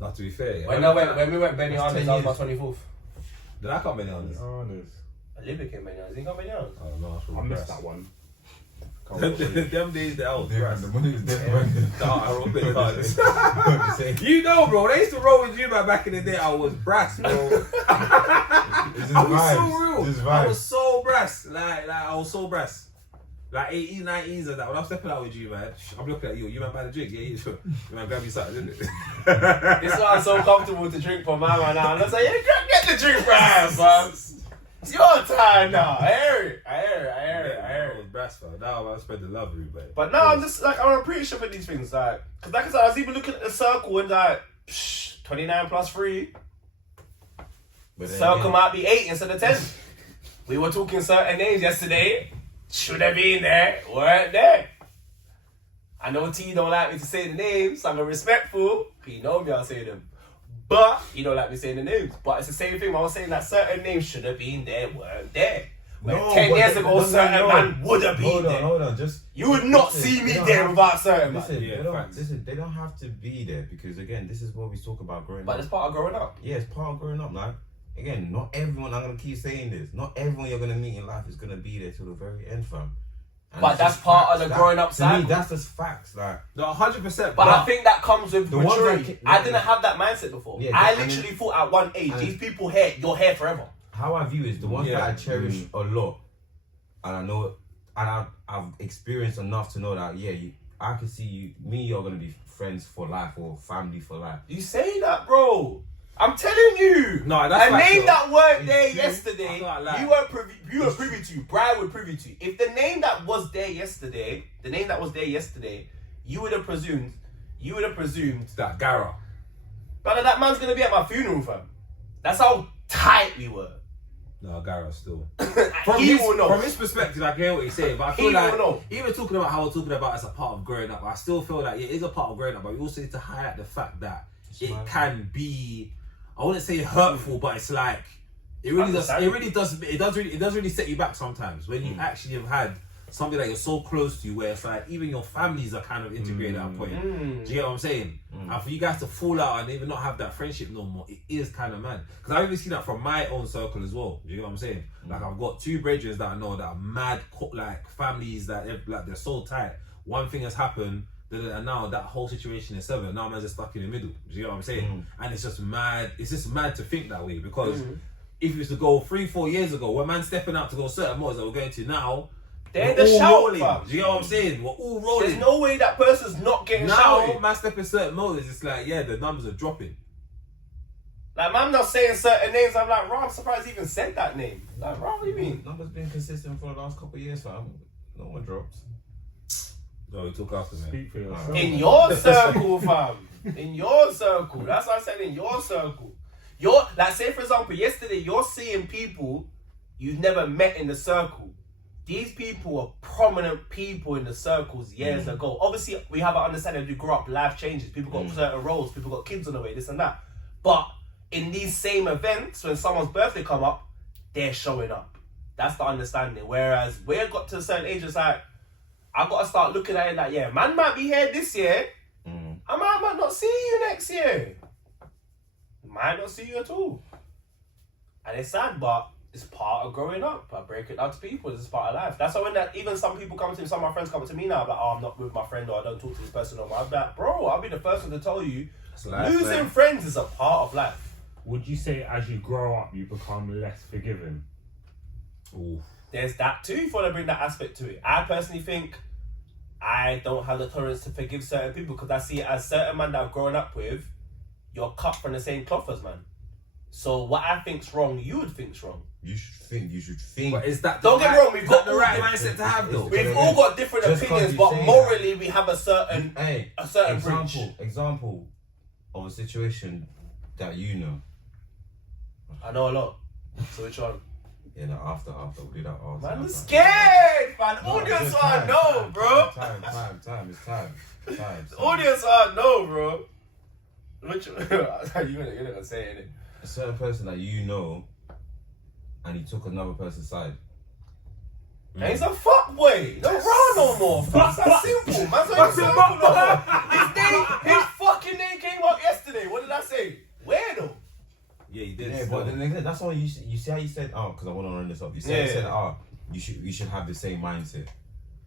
Not to be fair. When we went Benny That's Arnes, 10 that was my years. 24th. Did I come Benny Arnes? Honest. Olivia came Benny Arnes. He got Benny Arnes. Oh no, I missed that one. Them days that I was brass. The money was different. Nah, I rolled Benny Arnes. You know, bro, they used to roll with you back in the day. I was brass, bro. I was so real. I was so brass. Like I was so brass. Like 18, 19s and that. When I'm stepping out with you, man, I'm looking at you. You man buy the drink, yeah? You man grab you something, didn't it? This is why I'm so comfortable to drink for my man now. And I say, yeah, get the drink for us, man. It's your time now. I hear it. I was brass, fam. Now I spread the love, everybody. But now I'm just like, I'm appreciative of these things, like, because like I said, I was even looking at the circle and like, 29 plus 3. But then Circle again, might be 8 instead of 10. We were talking certain names yesterday. Should have been there, weren't there. I know T don't like me to say the names, so I'm respectful. He know me, I'll say them. But he don't like me saying the names. But it's the same thing. I was saying that certain names should have been there, weren't there. When 10 years ago, certain man would have been there. Hold on, just You would not see me there without certain man. Listen, they don't have to be there because again, this is what we talk about growing up. But it's part of growing up. Yeah, it's part of growing up, like. Again, not everyone, I'm going to keep saying this, not everyone you're going to meet in life is going to be there till the very end, fam. And But that's part of the growing up cycle. To me, that's just facts, like. No, 100%. But I think that comes with The ones maturity. that I didn't have that mindset before. Yeah, I and literally thought at one age, these people here, you're here forever. How I view is the ones that I cherish a lot, and I know, and I've experienced enough to know that, yeah, I can see you, me, you're going to be friends for life or family for life. You say that, bro. I'm telling you. No, that's a facts, name though. that weren't there It's yesterday, true. I can't lie. you were privy to. Brian was privy to. If the name that was there yesterday, you would have presumed. That Gara. Brother, that man's gonna be at my funeral, fam. That's how tight we were. No, Gara still. He will know. From his perspective, I get what he's saying, but I feel He like will know. even talking about how we're talking about as a part of growing up, I still feel like it is a part of growing up, but we also need to highlight the fact that it can be, I wouldn't say hurtful, but it's like it really does really set you back sometimes when you actually have had something that you're so close to where it's like even your families are kind of integrated at a point. Do you get what I'm saying? And for you guys to fall out and even not have that friendship no more, it is kind of mad. Because I've even seen that from my own circle as well. Do you get what I'm saying? Like I've got 2 brethren that I know that are mad, like families that they're so tight. One thing has happened, and now that whole situation is severed. Now man's just stuck in the middle. Do you get what I'm saying? And it's just mad. It's just mad to think that way because if you was to go 3-4 years ago, when man's stepping out to go certain modes that we're going to now, They're we're the all shout, rolling. fam. Do you get what I'm saying? We're all rolling. There's no way that person's not getting now, shouted. man stepping certain modes, it's like, yeah, the numbers are dropping. Like, man, not saying certain names. I'm like, Rob, I'm surprised he even said that name. Like, Rob, what do you mean? Numbers been consistent for the last couple of years, fam. No one drops. No, we took after, man. Speak for yourself. In your circle, fam. In your circle. That's what I said, in your circle. Like, say, for example, yesterday, you're seeing people you've never met in the circle. These people are prominent people in the circles years ago. Obviously, we have an understanding as we grow up, life changes. People got certain roles, people got kids on the way, this and that. But in these same events, when someone's birthday come up, they're showing up. That's the understanding. Whereas we've got to a certain age, it's like, I've got to start looking at it like, yeah, man might be here this year. I might not see you next year. Might not see you at all. And it's sad, but it's part of growing up. I break it down to people. It's part of life. That's why when even some people come to me, some of my friends come to me now, like, oh, I'm not with my friend or I don't talk to this person no more. I'm like, bro, I'll be the first one to tell you, life, losing man. friends is a part of life. Would you say as you grow up, you become less forgiving? Ooh. There's that too, if you want to bring that aspect to it. I personally think I don't have the tolerance to forgive certain people because I see it as certain man that I've grown up with, you're cut from the same cloth as man. So what I think's wrong, you would think's wrong. You should think. But is that Don't get me wrong, we've got the all right different- mindset to have though? We've all got different Just opinions, 'cause you but say morally we have a certain bridge. Example of a situation that you know. I know a lot. So which one? Yeah, no, after we'll do that after. Man, I'm after. scared, man. No, Audience just want to know, bro. Time. It's time. Audience want to know, bro. Which you're not gonna say it. A certain person that you know, and he took another person's side. And he's a fuckboy. Don't run no more. That's that simple. Man's not even circle no more. His fucking name came up yesterday. What did I say? Where though? Yeah, you did. Yeah, but then again, that's why you see how you said, because I want to run this up. You said, you should have the same mindset.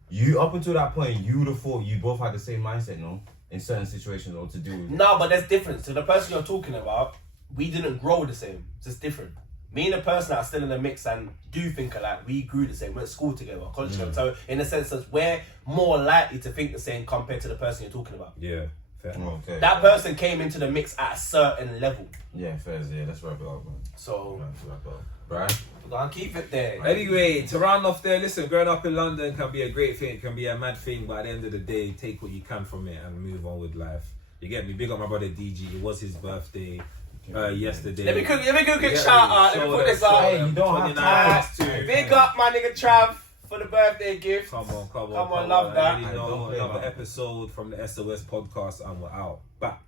You up until that point, you would have thought you both had the same mindset, no? In certain situations or to do with. No, but there's difference. So the person you're talking about, we didn't grow the same. It's just different. Me and the person that are still in the mix and do think alike, we grew the same. We went to school together, college together. So in a sense, that we're more likely to think the same compared to the person you're talking about. Yeah, fair. Okay. That person came into the mix at a certain level. Yeah, fair. Yeah, let's wrap it up, man. So, Let's wrap it up. right? We're gonna keep it there. Anyway, to round off there, listen, growing up in London can be a great thing, it can be a mad thing, but at the end of the day, take what you can from it and move on with life. You get me? Big up my brother DG. It was his birthday yesterday. Let me go quick shout out. Let me put this out. Hey, you don't have to. Big up my nigga Trav for the birthday gift. Come on, love that. Another episode from the SOS podcast, and we're out. Back.